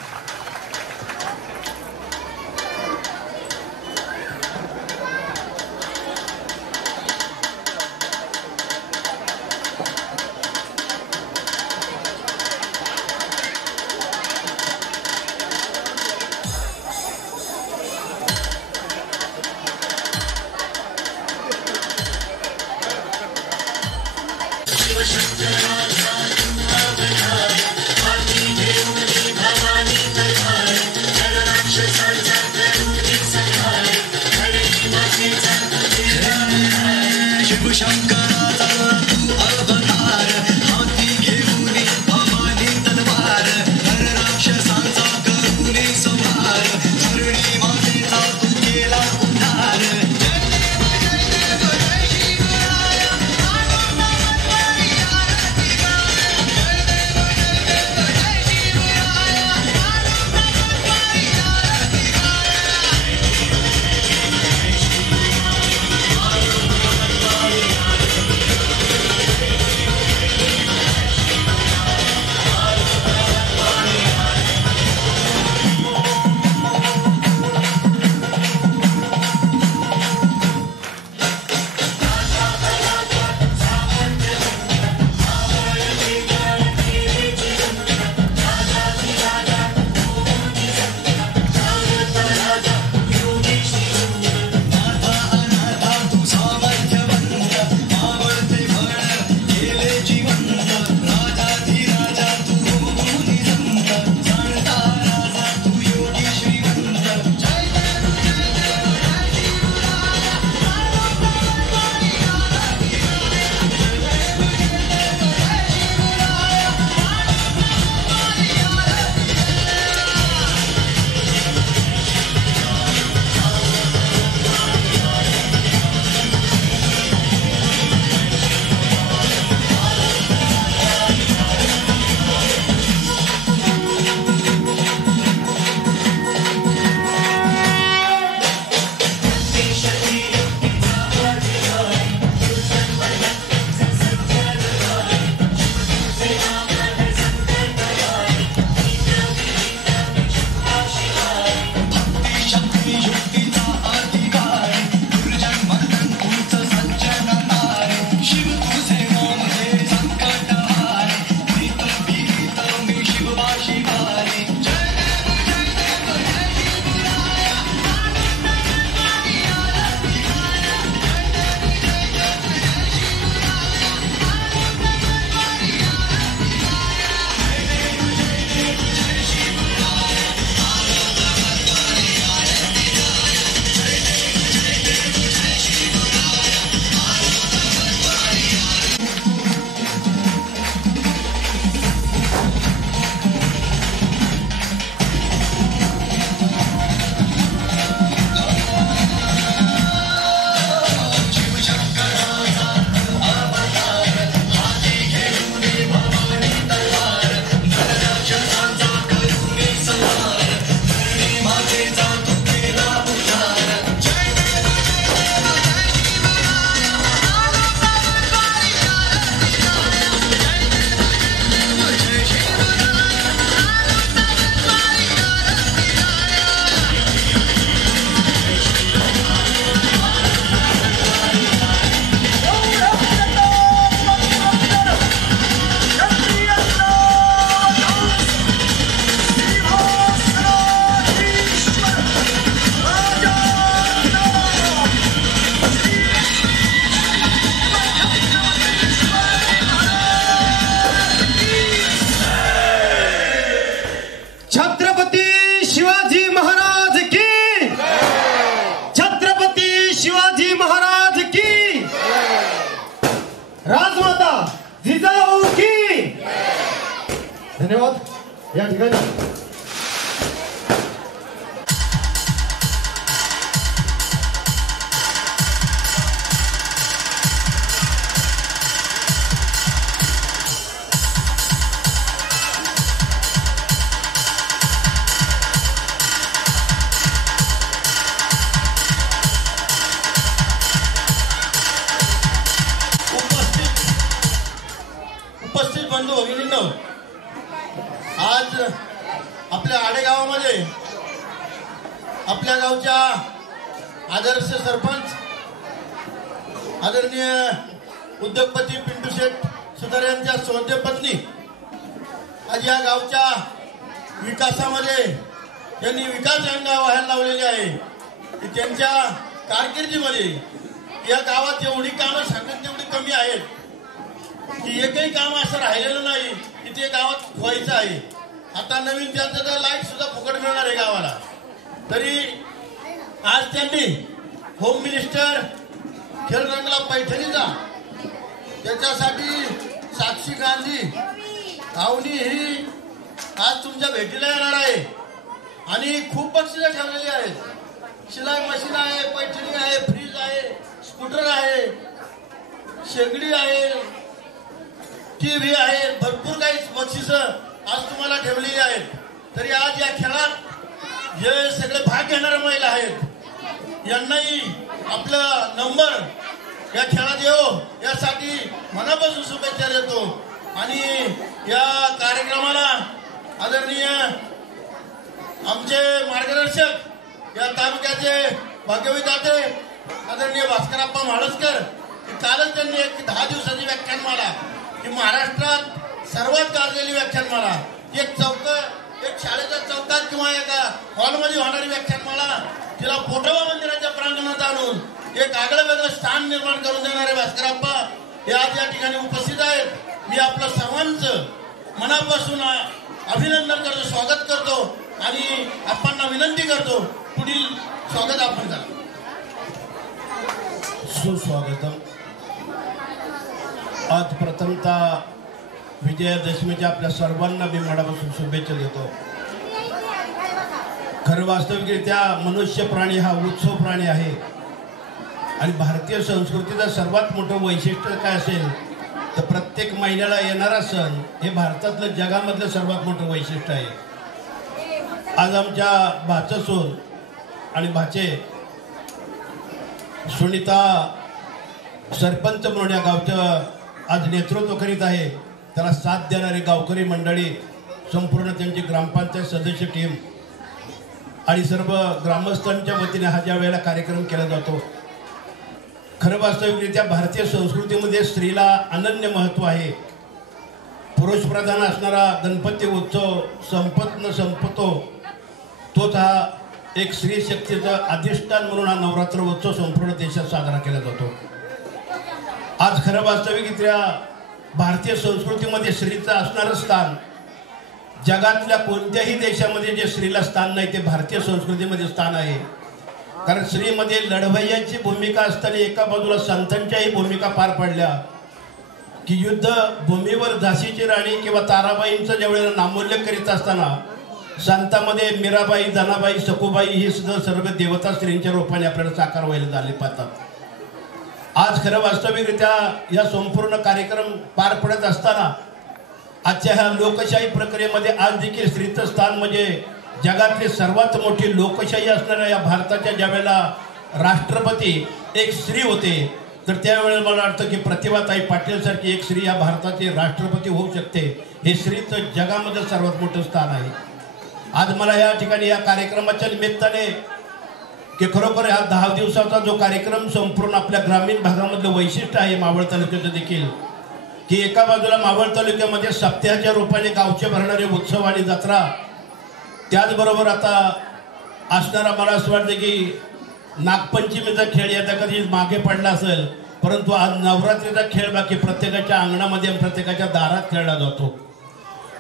शिवशंकराचा भवानी धन्यवाद या ठिकाणी उपस्थित बंधू भगिनींनो, आज आपल्या आडेगावामध्ये आपल्या गावच्या आदर्श सरपंच आदरणीय उद्योगपती पिंटू शेठ सुतार यांच्या सौद्य पत्नी आज या गावच्या विकासामध्ये त्यांनी विकास गंगा व्हायला लावलेली आहे की त्यांच्या कारकिर्दीमध्ये या गावात एवढी कामं सांगत तेवढी कमी आहेत की एकही काम असं राहिलेलं नाही की ते गावात व्हायचं आहे. आता नवीन त्यांचं तर लाईट सुद्धा फुकट मिळणार आहे गावाला. तरी आज त्यांनी होम मिनिस्टर खेळरंगला पैठणीचा त्याच्यासाठी साक्षी गांधी अवनी ही आज तुमच्या भेटीला येणार आहे आणि खूप बक्षिसं ठेवलेली आहेत. शिलाई मशीन आहे, पैठणी आहे, फ्रीज आहे, स्कूटर आहे, शेगडी आहे, टीव्ही आहे, भरपूर काही बक्षिसं आज तुम्हाला ठेवलेली आहेत. तरी आज या खेळात जे सगळे भाग घेणाऱ्या महिला आहेत यांनाही आपला नंबर या खेळात येऊ यासाठी मनापासून शुभेच्छा देतो. आणि या कार्यक्रमाला आदरणीय आमचे मार्गदर्शक या तालुक्याचे भाग्यवी दाते आदरणीय भास्करप्पा म्हाळसकर, कालच त्यांनी एक 10 दिवसाची व्याख्यानमाला की महाराष्ट्रात सर्वात गाजलेली व्याख्यानमाला एक शाळेच्या चौकात किंवा एका हॉलमध्ये होणारी व्याख्यानमाला तिला पोटोबा मंदिराच्या प्रांगणात आणून एक आगळं वेगळं स्थान निर्माण करून देणारे भास्करप्पा हे आज या ठिकाणी उपस्थित आहेत. मी आपलं सर्वांचं मनापासून अभिनंदन करतो, स्वागत करतो आणि आपणांना विनंती करतो पुढील स्वागत आपण करा. सुस्वागतम. आज प्रथमतः विजयादशमीच्या आपल्या सर्वांना मी मनापासून शुभेच्छा देतो. खरं वास्तविकरित्या मनुष्य प्राणी हा उत्सव प्राणी आहे आणि भारतीय संस्कृतीचं सर्वात मोठं वैशिष्ट्य काय असेल तर प्रत्येक महिन्याला येणारा सण हे भारतातलं जगामधलं सर्वात मोठं वैशिष्ट्य आहे. आज आमच्या भाचसून आणि भाचे सुनीता सरपंच म्हणून या गावचं आज नेतृत्व करीत आहे. त्याला साथ देणारी गावकरी मंडळी, संपूर्ण त्यांची ग्रामपंचायत सदस्य टीम आणि सर्व ग्रामस्थांच्या वतीने हा ज्या वेळेला कार्यक्रम केला जातो. खरं वास्तविकरित्या भारतीय संस्कृतीमध्ये स्त्रीला अनन्य महत्त्व आहे. पुरुष प्रधान असणारा गणपती उत्सव संपत न संपतो तोच हा एक स्त्री शक्तीचं अधिष्ठान म्हणून हा नवरात्र उत्सव संपूर्ण देशात साजरा केला जातो. आज खरं वास्तविकरित्या भारतीय संस्कृतीमध्ये स्त्रीचं असणारं स्थान जगातल्या कोणत्याही देशामध्ये जे स्त्रीला स्थान नाही ते भारतीय संस्कृतीमध्ये स्थान आहे. कारण स्त्रीमध्ये लढवय्याची भूमिका असताना एका बाजूला संतांच्याही भूमिका पार पडल्या की युद्ध भूमीवर झाशीची राणी किंवा ताराबाईंचं ज्यावेळेला नामोल्लेख करीत असताना संतांमध्ये मीराबाई, जनाबाई, सखूबाई ही सुद्धा सर्व देवता स्त्रींच्या रूपाने आपल्याला साकार व्हायला झाले पाहतात. आज खरं वास्तविकरित्या या संपूर्ण कार्यक्रम पार पडत असताना आजच्या ह्या लोकशाही प्रक्रियेमध्ये आज देखील स्त्रीचं स्थान म्हणजे जगातली सर्वात मोठी लोकशाही असणाऱ्या या भारताच्या ज्यावेळेला राष्ट्रपती एक स्त्री होते तर त्यावेळेला मला वाटतं की प्रतिभाताई पाटीलसारखी एक स्त्री या भारताचे राष्ट्रपती होऊ शकते. हे स्त्रीचं जगामध्ये सर्वात मोठं स्थान आहे. आज मला या ठिकाणी या कार्यक्रमाच्या निमित्ताने की खरोखर हा 10 दिवसाचा जो कार्यक्रम संपूर्ण आपल्या ग्रामीण भागामधलं वैशिष्ट्य आहे मावळ तालुक्याचं देखील की एका बाजूला मावळ तालुक्यामध्ये सप्त्याच्या रूपाने गावचे भरणारे उत्सव आणि जत्रा, त्याचबरोबर आता असणारा मला असं वाटतं की नागपंचमीचा खेळ याचा कधी मागे पडला असेल परंतु आज नवरात्रीचा खेळ बाकी प्रत्येकाच्या अंगणामध्ये प्रत्येकाच्या दारात खेळला जातो.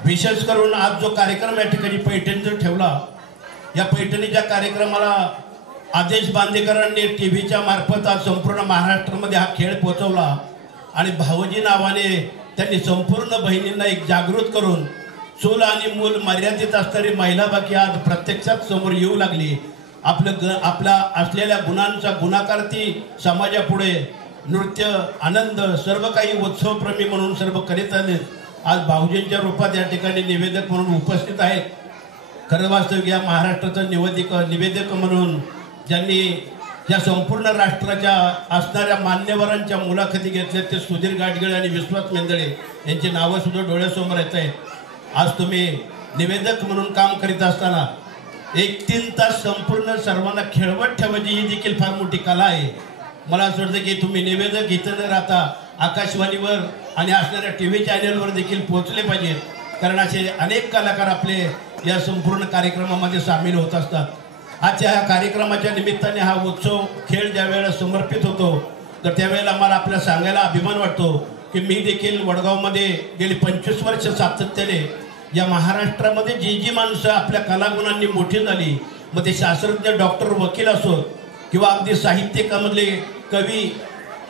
विशेष करून आज जो कार्यक्रम या ठिकाणी पैठणीचा ठेवला या पैठणीच्या कार्यक्रमाला आदेश बांदेकरांनी टीव्हीच्या मार्फत आज संपूर्ण महाराष्ट्रामध्ये हा खेळ पोहोचवला आणि भाऊजी नावाने त्यांनी संपूर्ण बहिणींना एक जागृत करून चूल आणि मूल मर्यादित असणारी महिला बाकी आज प्रत्यक्षात समोर येऊ लागली. आपल्या असलेल्या गुणांचा गुणाकार ती समाजापुढे नृत्य आनंद सर्व काही उत्सवप्रेमी म्हणून सर्व करीत आले. आज भाऊजींच्या रूपात या ठिकाणी निवेदक म्हणून उपस्थित आहेत. खरं वास्तविक या महाराष्ट्राचं निवेदक म्हणून ज्यांनी या संपूर्ण राष्ट्राच्या असणाऱ्या मान्यवरांच्या मुलाखती घेतल्या ते सुधीर गाडगीळ आणि विश्वास मेंदळे यांची नावं सुद्धा डोळ्यासमोर येत आहेत. आज तुम्ही निवेदक म्हणून काम करीत असताना 1-3 तास संपूर्ण सर्वांना खेळवत ठेवायची ही देखील फार मोठी कला आहे. मला असं वाटतं की तुम्ही निवेदक इथं न राहता आकाशवाणीवर आणि असणाऱ्या TV चॅनलवर देखील पोहोचले पाहिजेत. कारण असे अनेक कलाकार आपले या संपूर्ण कार्यक्रमामध्ये सामील होत असतात. आजच्या ह्या कार्यक्रमाच्या निमित्ताने हा उत्सव खेळ ज्या वेळेला समर्पित होतो तर त्यावेळेला मला आपल्याला सांगायला अभिमान वाटतो की मी देखील वडगावमध्ये गेली 25 वर्ष सातत्याने या महाराष्ट्रामध्ये जी माणसं आपल्या कलागुणांनी मोठी झाली, मग ते शास्त्रज्ञ, डॉक्टर, वकील असोत किंवा अगदी साहित्यिकामधले कवी,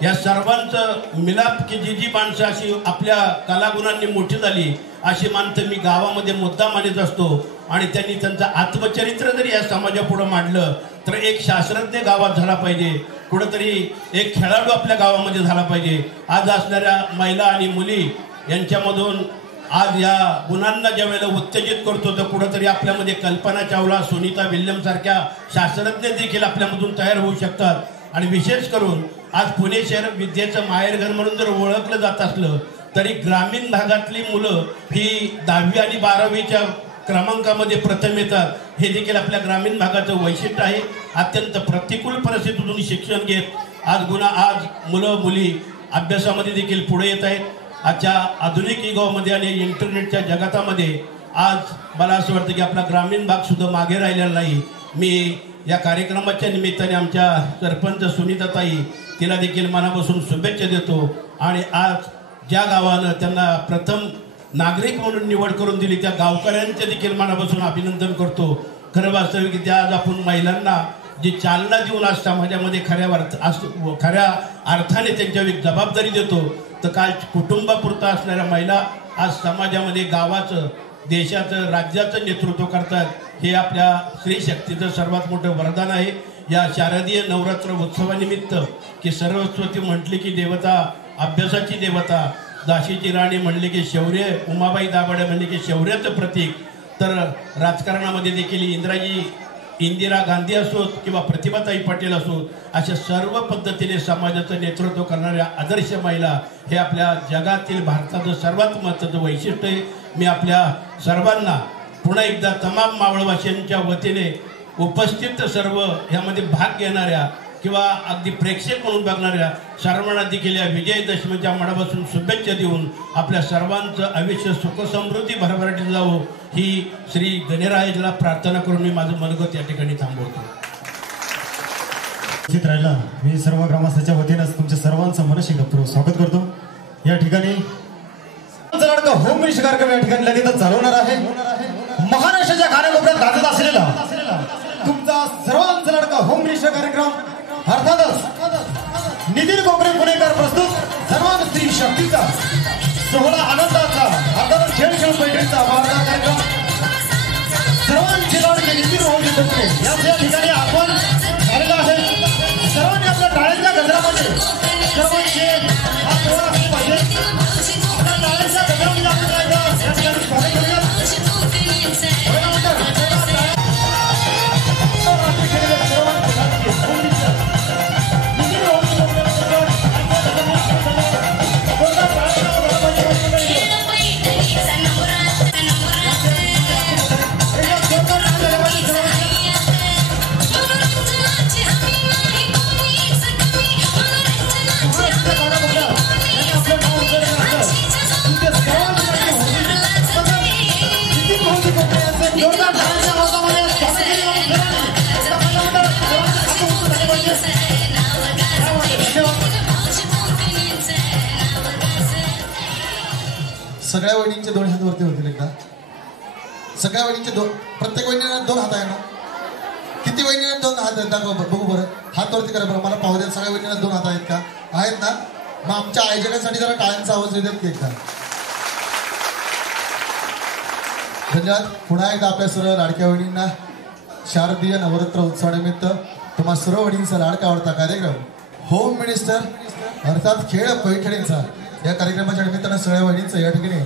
या सर्वांचं मिलाप की जी माणसं अशी आपल्या कलागुणांनी मोठी झाली अशी माणसं मी गावामध्ये मुद्दा मानित असतो. आणि त्यांनी त्यांचं आत्मचरित्र जरी या समाजापुढं मांडलं तर एक शास्त्रज्ञ गावात झाला पाहिजे, कुठंतरी एक खेळाडू आपल्या गावामध्ये झाला पाहिजे. आज असणाऱ्या महिला आणि मुली यांच्यामधून आज या गुणांना ज्या वेळेला उत्तेजित करतो तर कुठंतरी आपल्यामध्ये कल्पना चावला, सुनीता विल्यम सारख्या शास्त्रज्ञ देखील आपल्यामधून तयार होऊ शकतात. आणि विशेष करून आज पुणे शहर विद्येचं माहेरघर म्हणून जर ओळखलं जात असलं तरी ग्रामीण भागातली मुलं ही 10वी आणि 12वीच्या क्रमांकामध्ये प्रथम येतात. हे देखील आपल्या ग्रामीण भागाचं वैशिष्ट्य आहे. अत्यंत प्रतिकूल परिस्थितीतून शिक्षण घेत आज मुलं मुली अभ्यासामध्ये देखील पुढे येत आहेत. आजच्या आधुनिक युगामध्ये आणि इंटरनेटच्या जगातामध्ये आज मला असं वाटतं की आपला ग्रामीण भाग सुद्धा मागे राहिलेला नाही. मी या कार्यक्रमाच्या निमित्ताने आमच्या सरपंच सुनीताताई तिला देखील मनापासून शुभेच्छा देतो. आणि आज ज्या गावानं त्यांना प्रथम नागरिक म्हणून निवड करून दिली त्या गावकऱ्यांचे देखील मनापासून अभिनंदन करतो. खरं वास्तविक त्या आज आपण महिलांना जी चालना देऊन आज समाजामध्ये खऱ्या अर्थाने त्यांच्यावर जबाबदारी देतो तर काल कुटुंबापुरता असणाऱ्या महिला आज समाजामध्ये गावाचं, देशाचं, राज्याचं नेतृत्व करतात. हे आपल्या स्त्री शक्तीचं सर्वात मोठं वरदान आहे. या शारदीय नवरात्र उत्सवानिमित्त की सरस्वती म्हटली की देवता, अभ्यासाची देवता, दाशीची राणी म्हणली की शौर्य, उमाबाई दाभाडे म्हणली की शौर्याचं प्रतीक, तर राजकारणामध्ये देखील इंदिरा गांधी असोत किंवा प्रतिभाताई पटेल असोत अशा सर्व पद्धतीने समाजाचं नेतृत्व करणाऱ्या आदर्श महिला हे आपल्या जगातील भारताचं सर्वात महत्त्वाचं वैशिष्ट्य आहे. मी आपल्या सर्वांना पुन्हा एकदा तमाम मावळवासियांच्या वतीने उपस्थित सर्व ह्यामध्ये भाग घेणाऱ्या किंवा अगदी प्रेक्षक म्हणून बघणाऱ्या सर्वांना देखील या विजयदशमीच्या मनापासून शुभेच्छा देऊन आपल्या सर्वांचं आयुष्य सुखसमृद्धी भरभराटीत जावो ही श्री गणरायाला प्रार्थना करून मी माझं मनोगत या ठिकाणी थांबवतो. राहिला मी सर्व ग्रामस्थांच्या वतीने तुमच्या सर्वांचं मनशिपूर्वक स्वागत करतो. या ठिकाणी होम मिनिस्टर कार्यक्रम या ठिकाणी लगेचच चालवणार आहे. महाराष्ट्राच्या कानाकोपऱ्यात गाजत असलेला तुमचा सर्वांचा लाडका होम मिनिस्टर कार्यक्रम अर्थातच नितीन कोकरे पुणेकर प्रस्तुत सर्वांत स्त्री शक्तीचा सोहळा आनंदाचा अर्थातच खेळ बैठकीचा वार्ता कार्यक्रम सर्वांचे लाडके नितीन भाऊजी कोकरे या ठिकाणी आपण आलेला आहे. सर्वांनी आपल्या टाळ्यांच्या गजरामध्ये सर्वांचे हा सोहळा असला पाहिजे. आपल्या टाळ्यांच्या गजरामध्ये आपण या ठिकाणी स्वागत करूया. सगळ्या वहिनींचे 2 हात वरती होतील एकदा. सगळ्या वहिनींचे प्रत्येक वहिनीला 2 हात आहे ना? किती वहिनीला 2 हात आहेत दाखवा बघू बरं. हात वरती करा बरं, मला पाहू द्या. सगळ्या वहिनीला 2 हात आहेत का? आहेत ना? मग आमच्या आयोजकांसाठी जरा टाळ्यांचा आवाज देतात की एकदा. धन्यवाद. पुन्हा एकदा आपल्या सर्व लाडक्या वहिनींना शारदीय नवरात्र उत्सवानिमित्त तुम्हा सर्व वहिनींचा लाडका आवडता कार्यक्रम होम मिनिस्टर अर्थात खेळ पैठणींचा या कार्यक्रमाच्या निमित्तानं सगळ्या वहिनींचं या ठिकाणी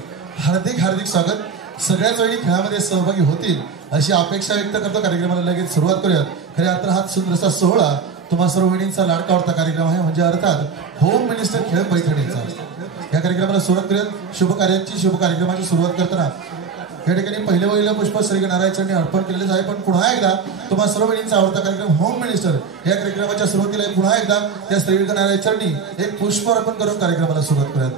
हार्दिक हार्दिक स्वागत. सगळ्याच वहिनी खेळामध्ये सहभागी होतील अशी अपेक्षा व्यक्त करतो. कार्यक्रमाला लगेच सुरुवात करूयात. खऱ्या अर्थात हा सुंदरसा सोहळा तुम्हा सर्व वहिनींचा लाडका आवडता कार्यक्रम आहे म्हणजे अर्थात होम मिनिस्टर खेळ पैठणींचा. या कार्यक्रमाला सुरुवात करूयात. शुभ कार्यक्रमाची सुरुवात करताना या ठिकाणी पहिले वहिला पुष्प श्री गणरायाच्यांनी अर्पण केलेलेच आहे. पण पुन्हा एकदा तुम्हा सर्व वहिनींचा आवडता कार्यक्रम होम मिनिस्टर या कार्यक्रमाच्या सुरुवातीला पुन्हा एकदा त्या श्री गणरायाच्यांनी एक पुष्प अर्पण करून कार्यक्रमाला सुरुवात करूयात.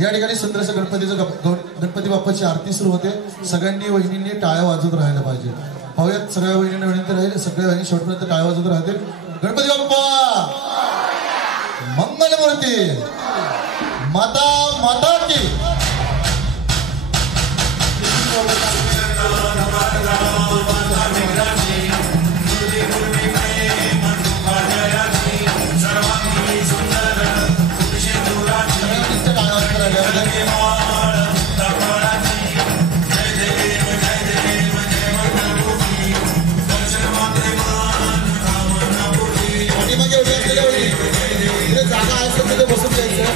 या ठिकाणी सुंदरसं गणपती बाप्पाची आरती सुरू होते. सगळ्यांनी वहिनींनी टाळ्या वाजवत राहायला पाहिजे. पाहूयात सगळ्या वहिनींना विनंती राहील सगळ्या वहिनी शेवटपर्यंत टाळ्या वाजवत राहतील. गणपती बाप्पा मंगलमूर्ती माता की बसून जायचं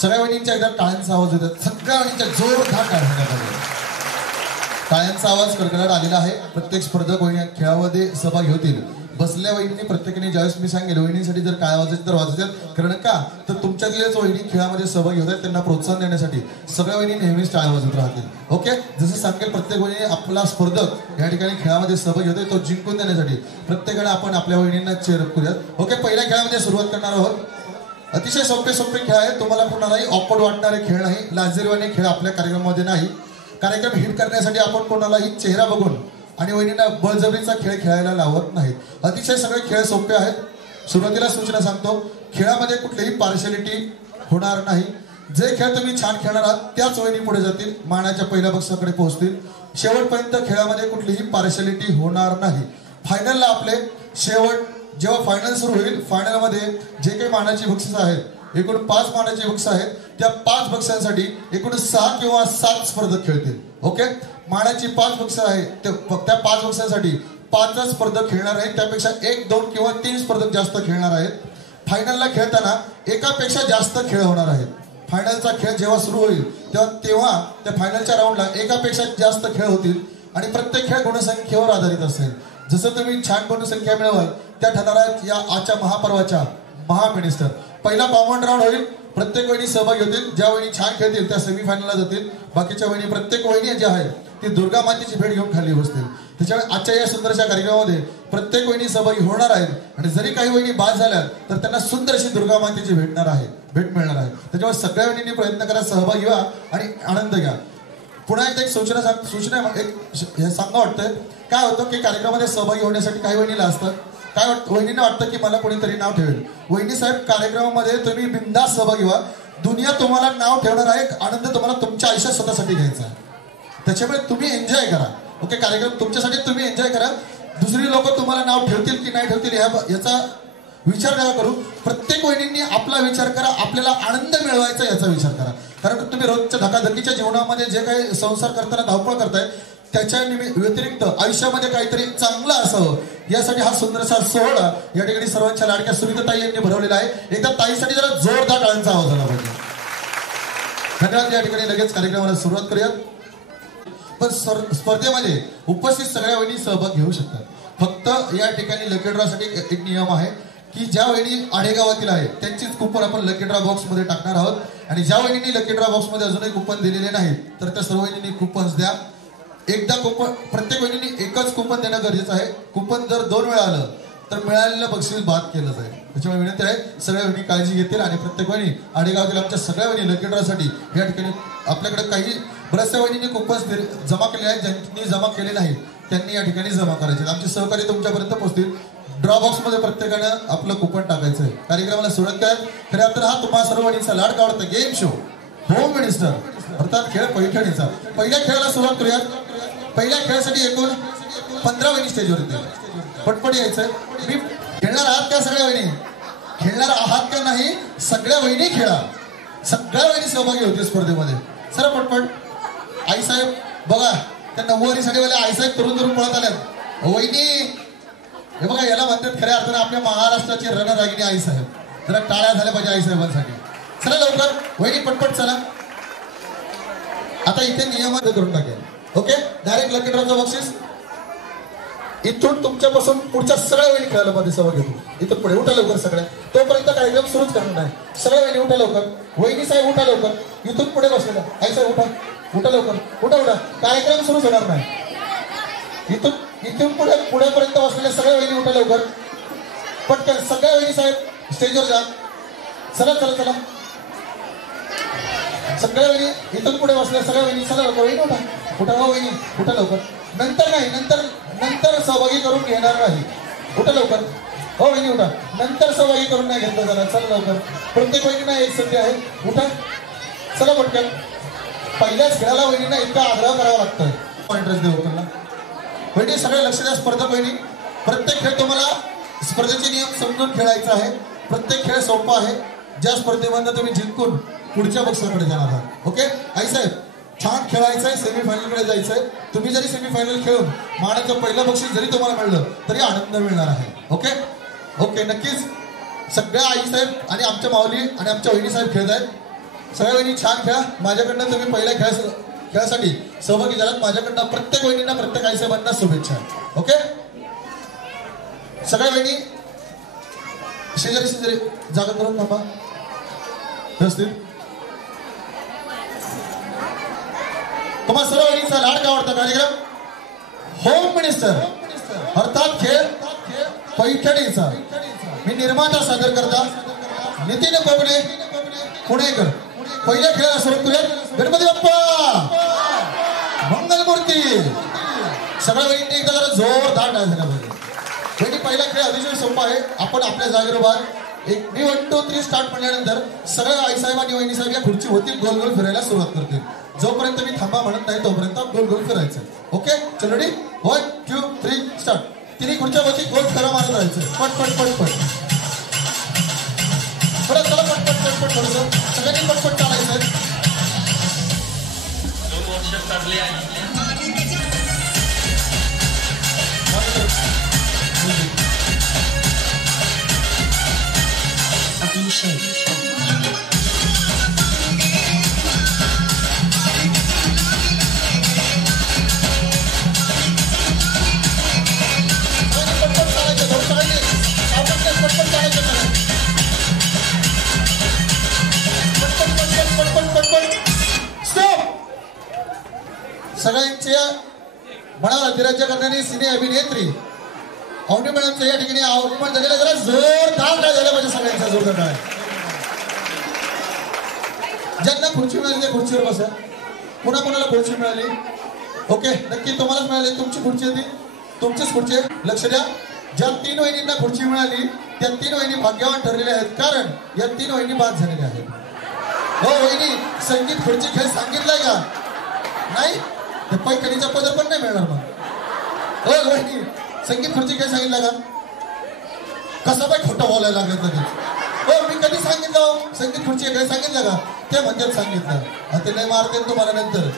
सगळ्या वहिनींच्या एकदा टाळ्यांचा आवाज येतात. सगळ्या वहिनींच्या जोरदार टाळ्यांचा आवाज कडकडाट आलेला आहे. प्रत्येक स्पर्धक वहिनी खेळामध्ये सहभागी होतील. बसल्या वहिनींनी प्रत्येकाने ज्यावेळेस मी सांगेल वहिनींसाठी जर काय वाजायचं तर वाजवतात. कारण का तर तुमच्यातलेच वहिनी खेळामध्ये सहभागी होतात त्यांना प्रोत्साहन देण्यासाठी सगळ्या वहिनी नेहमीच टाळ्या वाजवत राहतील. ओके जसं सांगेल प्रत्येक वहिनी आपला स्पर्धक या ठिकाणी खेळामध्ये सहभागी होते तो जिंकून देण्यासाठी प्रत्येकाने आपण आपल्या वहिनींना चेअरअप करूयात. ओके पहिल्या खेळामध्ये सुरुवात करणार आहोत. अतिशय सोपे खेळ आहेत. तुम्हाला कोणालाही ऑकवर्ड वाटणारे खेळ नाही. लाजिरवाणे खेळ आपल्या कार्यक्रमामध्ये नाही. कार्यक्रम हिट करण्यासाठी आपण कोणालाही चेहरा बघून आणि वहिनींना बळजबरीचा खेळ खेळायला लावत नाहीत. अतिशय सगळे खेळ सोपे आहेत. सुरुवातीला सूचना सांगतो खेळामध्ये कुठलीही पार्शलिटी होणार नाही. जे खेळ तुम्ही छान खेळणार आहात त्याच वहिनी पुढे जातील मानाच्या पहिल्या बक्षाकडे पोहोचतील. शेवटपर्यंत खेळामध्ये कुठलीही पार्शलिटी होणार नाही. फायनलला आपले जेव्हा फायनल सुरू होईल फायनलमध्ये जे काही मानाची बक्षीस आहेत एकूण 5 मानाची बक्षीस आहेत. त्या 5 बक्षांसाठी एकूण 6 किंवा 7 स्पर्धक खेळतील. ओके मानाची 5 बक्षीस आहेत त्या 5 बक्षांसाठी 5 स्पर्धक खेळणार आहेत. त्यापेक्षा 1, 2 किंवा 3 स्पर्धक जास्त खेळणार आहेत. फायनलला खेळताना एकापेक्षा जास्त खेळ होणार आहेत. फायनलचा खेळ जेव्हा सुरू होईल तेव्हा त्या फायनलच्या राऊंडला एकापेक्षा जास्त खेळ होतील आणि प्रत्येक खेळ गुणसंख्येवर आधारित असेल. जसं तुम्ही छान गुणसंख्या मिळवाल त्या ठरणार या आजच्या महापर्वाच्या महामिनिस्टर. पहिला कॉमन राऊंड होईल. प्रत्येक वहिनी सहभागी होतील. ज्या वहिनी छान खेळतील त्या सेमीफायनलला जातील. बाकीच्या वहिनी प्रत्येक वहिनी ज्या आहेत ती दुर्गा मातेची भेट घेऊन खाली बसतील. त्याच्यामुळे आजच्या या सुंदरशा कार्यक्रमामध्ये प्रत्येक वहिनी सहभागी होणार आहेत आणि जरी काही वहिनी बाद झाल्या तर त्यांना सुंदर अशी दुर्गा मातेची भेट मिळणार आहे. त्याच्यामुळे सगळ्या वहिनींनी प्रयत्न करा सहभागी व्हा आणि आनंद घ्या. पुन्हा एकदा एक सूचना सांगा वाटतंय. काय होतं की कार्यक्रमामध्ये सहभागी होण्यासाठी काही वहिनीला असतात काय वाटतं वहिनींना वाटतं की मला कोणीतरी नाव ठेवेल. वहिनी साहेब कार्यक्रमामध्ये तुम्ही बिनधास्त सहभागी व्हा. दुनिया तुम्हाला नाव ठेवणार आहे. आनंद तुम्हाला तुमच्या आयुष्यात स्वतःसाठी घ्यायचा आहे. त्याच्यामुळे तुम्ही एन्जॉय करा. ओके कार्यक्रम तुमच्यासाठी तुम्ही एन्जॉय करा. दुसरी लोक तुम्हाला नाव ठेवतील की नाही ठेवतील याचा विचार नका करू. प्रत्येक वहिनींनी आपला विचार करा, आपल्याला आनंद मिळवायचा याचा विचार करा. कारण तुम्ही रोजच्या धकाधकीच्या जीवनामध्ये जे काही संसार करताना धावपळ करताय त्याच्या व्यतिरिक्त आयुष्यामध्ये काहीतरी चांगलं असावं यासाठी हा सुंदरसा सोहळा या ठिकाणी सर्वांच्या लाडक्या सुनीताताई यांनी भरवलेला आहे. एकदा ताईसाठी जरा जोरदार टाळ्यांचा आवाज आला पाहिजे. धन्यवाद. या ठिकाणी लगेच कार्यक्रमाला सुरुवात करूयात. पण स्पर्धेमध्ये उपस्थित सगळ्या वहिनी सहभाग घेऊ शकतात. फक्त या ठिकाणी लकी ड्रॉसाठी एक नियम आहे की ज्या वहिनी आडेगावातील आहेत त्यांचीच कुपन आपण लकी ड्रॉ बॉक्स मध्ये टाकणार आहोत. आणि ज्या वहिनींनी लकी ड्रॉ बॉक्स मध्ये अजूनही कुपन दिलेले नाहीत तर त्या सर्व वहिनींनी कुपन्स द्या. एकदा कुपन प्रत्येक वहिनींनी एकच कुपन देणं गरजेचं आहे. कुपन जर 2 वेळा आलं तर मिळालेलं बक्षीस बाद केलं जाईल. त्याच्यामुळे विनंती आहे सगळ्या वहिनी काळजी घेतील आणि प्रत्येक वहिनी आडेगावातील आमच्या सगळ्या वहिनी लकी ड्रॉसाठी या ठिकाणी आपल्याकडे काही बऱ्याचशा वहिनींनी कुपन्स जमा केले आहेत. ज्यांनी जमा केले नाही त्यांनी या ठिकाणी जमा करायचे. आमचे सहकारी तुमच्यापर्यंत पोहोचतील. ड्रॉ बॉक्स मध्ये प्रत्येकानं आपलं कुपन टाकायचं आहे. कार्यक्रमाला सुरुवात करा. खऱ्या तर हा तुम्हा सर्व वहिनींचा लाडका आवडता गेम शो होम मिनिस्टर अर्थात खेळ पैठणीचा. पहिल्या खेळाला सुरुवात करूया. पहिल्या खेळासाठी एकूण 15 वहिनी स्टेजवर येतील. पटपट यायचंय. मी खेळणार आहात का सगळ्या वहिनी? खेळणार आहात का नाही? सगळ्या वहिनी खेळा. सगळ्या वहिनी सहभागी होतील स्पर्धेमध्ये. सर पटपट. आईसाहेब बघा त्या 9वारी साडीवाल्या आईसाहेब तरुण तरुण पळत आल्यात. वहिनी हे बघा याला म्हणतात खऱ्या अर्थानं आपल्या महाराष्ट्राची रणरागिणी आईसाहेब. जरा टाळ्या झाल्या पाहिजे आईसाहेबांसाठी. चला लवकर वहिनी पटपट चला. आता इथे नियम करून टाकेल. ओके डायरेक्ट लकी ड्रॉचं बक्षीस इथून तुमच्यापासून पुढच्या सगळ्या वहिनी खेळायला मध्ये सहभाग घेतो. इथून पुढे उठा लवकर सगळ्या. तोपर्यंत कार्यक्रम सुरूच करणार नाही. सगळ्या वहिनी उठा लवकर. वहिनी साहेब उठा लवकर. इथून पुढे बसलेला आई साहेब उठा. उठा लवकर. उठा उठा. कार्यक्रम सुरूच होणार नाही. इथून पुढेपर्यंत बसलेल्या सगळ्या वहिनी उठा लवकर. पटकन सगळ्या वहिनी साहेब स्टेजवर जा. चला चला चला. सगळ्या वहिनी इथून पुढे बसल्या सगळ्या वहिनी चला लवकर. वहिनी उठा. उठा हो वहिनी उठा लवकर. नंतर नाही नंतर सहभागी करून घेणार नाही. उठा लवकर. हो वहिनी उठा. नंतर सहभागी करून नाही घेतलं जाणार. चला लवकर. प्रत्येक वहिनींना एक संधी आहे. उठा चला पटकन. पहिल्याच खेळाला वहिनींना इतका आग्रह करावा लागतोय. इंटरेस्ट देऊ त्यांना. वहिनी सगळे लक्ष द्या. स्पर्धक वहिनी प्रत्येक खेळ तुम्हाला स्पर्धेचे नियम समजून खेळायचा आहे. प्रत्येक खेळ सोपा आहे. ज्या स्पर्धेमधून तुम्ही जिंकून पुढच्या बक्षाकडे जाणार आहात. ओके आई साहेब छान खेळायचंय. सेमीफायनलकडे जायचंय. तुम्ही जरी सेमीफायनल खेळून मानाचं पहिलं बक्षीस जरी तुम्हाला मिळलं तरी आनंद मिळणार आहे. ओके ओके नक्कीच. सगळ्या आई साहेब आणि आमच्या माऊली आणि आमच्या वहिनी साहेब खेळत आहेत. सगळ्या वहिनी छान खेळा. माझ्याकडनं तुम्ही पहिल्या खेळासाठी सहभागी झालात. माझ्याकडनं प्रत्येक वहिनींना प्रत्येक आई साहेबांना शुभेच्छा. ओके सगळ्या वहिनी शेजारी जागा करून थांबा व्यवस्थित. तुम्हा सर्व वहिनींचा लाडका आवडता कार्यक्रम होम मिनिस्टर अर्थात खेळ पैठणीचा. मी निर्माता सादर करता नितीन कोकणे पुणेकर. पहिल्या खेळाला सुरुवात करूया. गणपती बाप्पा मंगलमूर्ती. सगळ्या वहिनी एकदा जरा जोरदार डान्स झाला पाहिजे. वहिनी पहिला खेळ अतिशय सोपा आहे. आपण आपल्या जागेवर उभा. एक मी 1 2 3 स्टार्ट म्हणल्यानंतर सगळ्या आईसाहेब आणि वहिनी साहेब या खुर्ची होतील गोल गोल फिरायला सुरुवात करतील. जोपर्यंत मी थांबा म्हणत नाही तोपर्यंत गोल गोल फिरायचं. ओके चलो रेडी 1 2 3 स्टार्ट. तिन्ही खुर्च्या वरती गोल फेरा मारत राहायचं. पट पट पट पट. परत चला पट पट पट पट थोडंसं सगळ्यांनी पटपट चालायचं. सगळ्यांच्या मनाला अधिराज्य करणारी सिने अभिनेत्री अवनी मॅडमचं या ठिकाणी आगमन झालेलं. जरा जोरदार काय झालं पाहिजे सगळ्यांचा जोरदार काय. ज्यांना खुर्ची मिळाली त्या खुर्चीवर बसा. पुन्हा कोणाला खुर्ची मिळाली ओके नक्की तुम्हालाच मिळाली. तुमची खुर्ची होती तुमचीच खुर्ची आहे. लक्ष द्या. ज्या 3 वहिनींना खुर्ची मिळाली त्या 3 वहिनी भाग्यवान ठरलेल्या आहेत. कारण या 3 वहिनी बाद झालेल्या आहेत. हो वहिनी संगीत खुर्ची खेळ सांगितलाय का? नाही पैठणीचा पदर पण नाही मिळणार मग. हो वहिनी संगीत खुर्ची खेळ सांगितला का? कसं काय खोटं बोलायला लागत लगेच. हो मी कधी सांगितलं संगीत खुर्ची काय सांगितलं का? ते म्हणतात सांगितलं. आता नाही मारते तुम्हाला नंतर.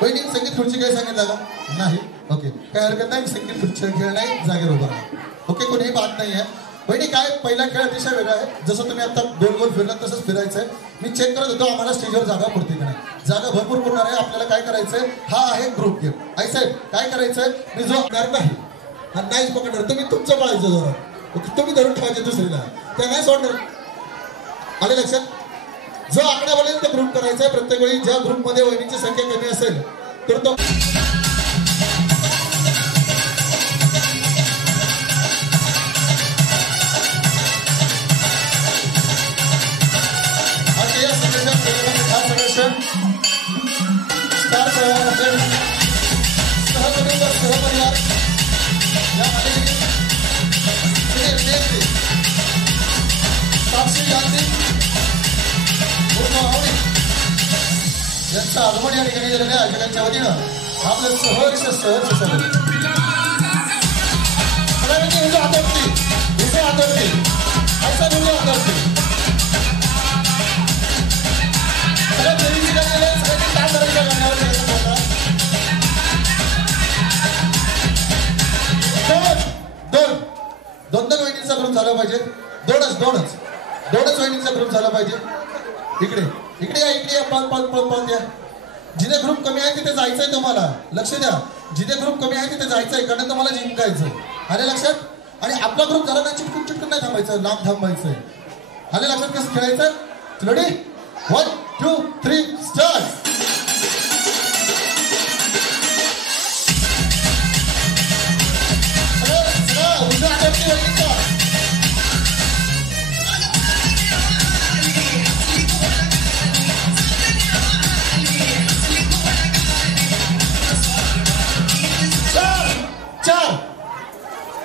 वहिनी संगीत खुर्ची काय सांगितलं का? नाही. ओके काय हरकत नाही. संगीत खुर्ची खेळ नाही जागेवर उभा राहा. ओके कोणीही बात नाही आहे. वहिनी काय पहिला खेळ अतिशय वेगळा आहे. जसं तुम्ही आता गोल गोल फिरलात तसंच फिरायचं आहे. मी चेक करत होतो आम्हाला स्टेजवर जागा पडते का नाही. जागा भरपूर पडणार आहे. आपल्याला काय करायचंय हा आहे ग्रुप गेम. आई साहेब काय करायचंय मी जो असणार नाही हा नाहीच पकडणार तुम्ही तुमचं पाळायचं जोरात. तुम्ही धरून ठेवायचे दुसरीला त्या नाही सोडणार. आले लक्षात. जो आकडा बोलेल तो ग्रुप करायचा आहे. प्रत्येक वेळी ज्या ग्रुपमध्ये वहिनीची संख्या कमी असेल तर तो सहपरिवार या साक्षी गांधी यांचा आगमन या ठिकाणी झालेल्या आयोजकांच्या वतीनं आपलं सहर्ष आदरती ऐसा मुलं आदरती सगळ्यात नवीन ठिकाणी सगळ्यांनी काय करायचं गाण्यावर दोन वहिनींचा ग्रुप झाला पाहिजे. दोनच वहिनींचा ग्रुप झाला पाहिजे. इकडे या पाच द्या. जिथे ग्रुप कमी आहे तिथे जायचंय तुम्हाला. लक्ष द्या. जिथे ग्रुप कमी आहे तिथे जायचंय कारण तुम्हाला जिंकायचं. आले लक्षात. आणि आपला ग्रुप झाला ना चिटकून नाही थांबायचं. लांब थांबायचंय. आले लक्षात कसं खेळायचं. Ready 1 2 3 start.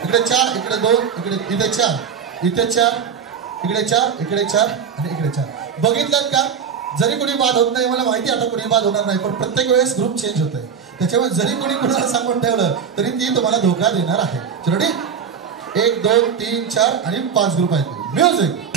इकडे 4 इकडे 2 इथे 4 इथे 4 इकडे 4 इकडे 4 आणि इकडे 4. बघितलं का जरी कोणी बाद होत नाही. मला माहिती आता कोणी बाद होणार नाही पण प्रत्येक वेळेस ग्रुप चेंज होत आहे. त्याच्यामुळे जरी कोणी कोणाला सांगून ठेवलं तरी ती तुम्हाला धोका देणार आहे. रेडी 1 2 3 4 आणि 5 ग्रुप आहेत. म्युझिक.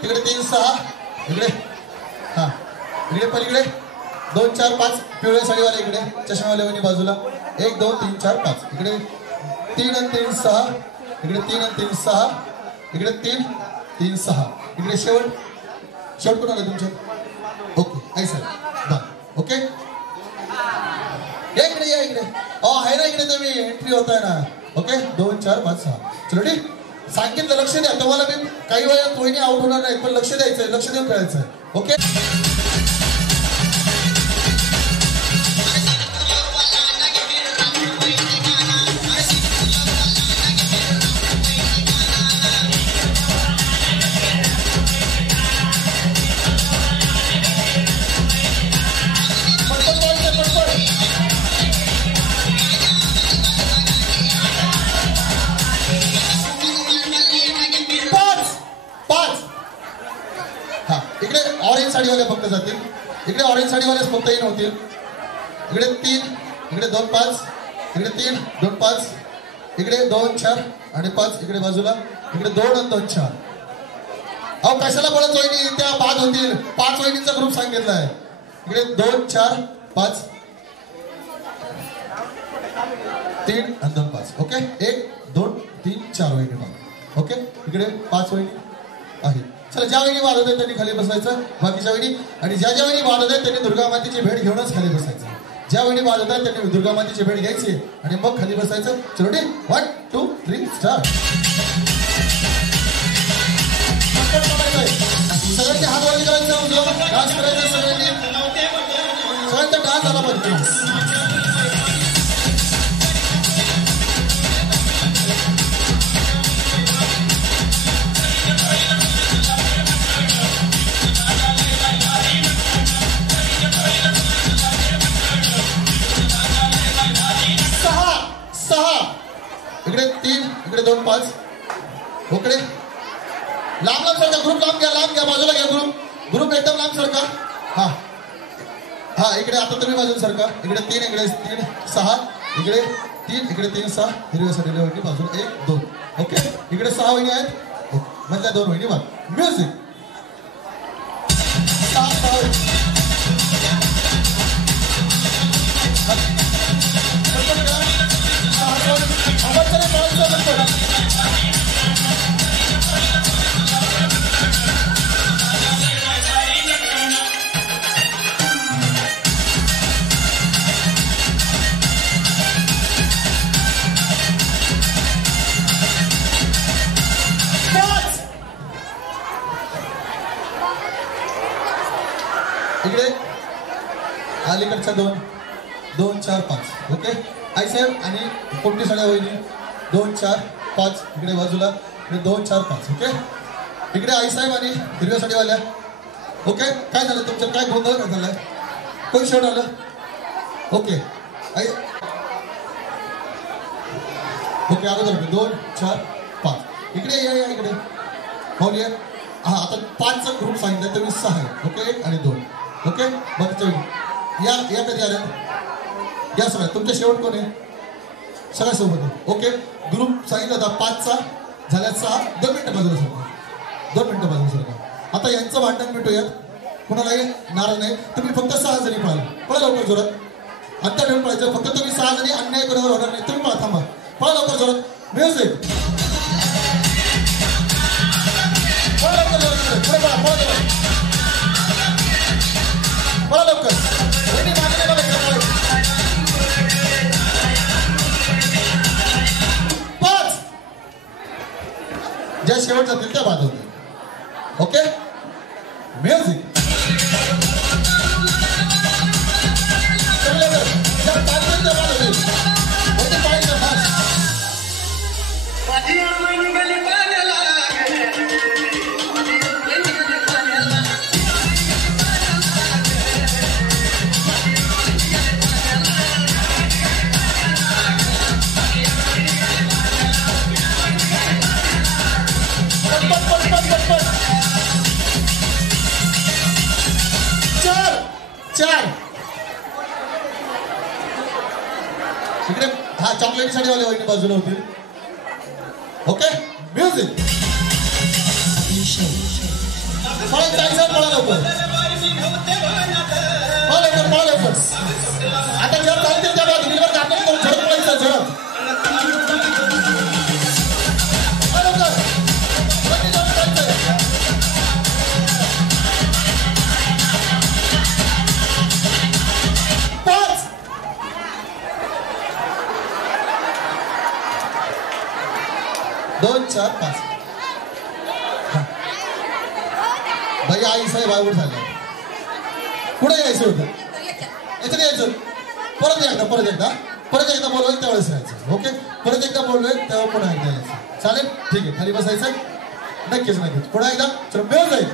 तिकडे 3 6 इकडे हा इकडे पलीकडे 2 4 5 पिवळे साडीवाले इकडे चष्मावाले वणी बाजूला 1 2 3 4 5 इकडे 3 आणि 3 6 इकडे 3 आणि 3 6 इकडे 3 3 6 इकडे शेवट कोण आलं तुमच्या. ओके ऐसा बा ओके इकडे या इकडे आहे ना इकडे तुम्ही एंट्री होताय ना. ओके 2 4 5 6 चलो रेडी. सांगितलं लक्ष द्या. तुम्हाला मी काही वेळात वहिनी आउट होणार नाही पण लक्ष द्यायचंय. लक्ष देऊन खेळायचंय. ओके ऑरेंज साडीवाले फक्त जातील. इकडे ऑरेंज साडीवालेच फक्त इन होतील. इकडे 3 इकडे 2 5 इकडे 3 2 5 इकडे 2 4 आणि 5 इकडे बाजूला इकडे 2 आणि 2 4. अहो कशाला बोलत वहिनी त्या बाद होतील. 5 वहिनींचा ग्रुप सांगितलाय. इकडे 2 4 5 3 आणि 2 5. ओके 1 2 3 4 वहिनी. ओके इकडे 5 वहिनी आहेत. चला ज्या वेळी बाद होते त्यांनी खाली बसायचं. बाकीच्या वेळी आणि ज्या वेळी बाद होते त्यांनी दुर्गा मातेची भेट घेऊनच खाली बसायचं. ज्या वेळी बाद होतात त्यांनी दुर्गा मातेची भेट घ्यायची आणि मग खाली बसायचं. चलो रेडी 1 2 3 स्टार्ट. सगळ्यांनी हात वरती करायचं. डान्स करायचं सगळ्यांनी. सगळ्यांचा डान्स झाला पाहिजे. 2 5. ओके लांब लांब सरका ग्रुप लांब घ्या बाजूला घ्या ग्रुप एकदम लांब सरका. हा इकडे आता तुम्ही बाजूला सरका. इकडे 3 इकडे 3 6 इकडे 3 इकडे 3 6 हिरव्या साडीला वहिनी बाजूला 1 2. ओके इकडे 6 वहिनी आहेत मधल्या 2 वहिनी बघ. म्युझिक इकडे अलीकडच्या 2 2 4 5. ओके आई साहेब आणि कोणती साड्या वहिनी 2 4 5 इकडे बाजूला इकडे 2 4 5. ओके इकडे आई साहेब आणि हिरव्या साडीवाल्या. ओके काय झालं तुमचं काय गोंधळ झालाय कोण शर्ट आलं. ओके आई ओके अगोदर 2 4 5 इकडे या इकडे पाहून या. हा आता 5चा ग्रुप सांगितलं तुम्ही 6 आहे. ओके 1 आणि 2. ओके बघ या कधी आल्या या सगळ्या तुमच्या शेवट कोण आहे सगळ्या सोबत आहे. ओके ग्रुप सांगितलं होता 5चा झाल्या 6 2 मिनिटं बाजूला सरका 2 मिनिटं बाजूला सरका. आता यांचं भांडण मिटूयात कोणालाही नाराज नाही. तुम्ही फक्त 6 जणी पळा लवकर जोरात अंतर ठेवून पळायचं. फक्त तुम्ही 6 जणी अन्याय कोणावर होणार नाही. तुम्ही पळा थांबा पळा लवकर जोरात. म्युझिक पळा लवकर ज्या शेवट जातील त्या बाद होतील. ओके म्युझिक इकडे हा चॉकलेट साडीवाले वहिनी बाजूला होतील. ओके म्युझिक पळा लवकर आता जर चालतील त्या बाजूला काढून झडप पडायचं झडप. दोन चार 5 भाई आई साहेब आवड झाले पुढे यायचं होतं याच्यात यायचं परत एकदा बोलवायचं त्यावेळेस यायचं. ओके परत एकदा बोललोय तेव्हा पुन्हा एकदा यायचं. चालेल ठीक आहे खाली बसायचं नक्कीच पुन्हा एकदा चल मिळून जाईल.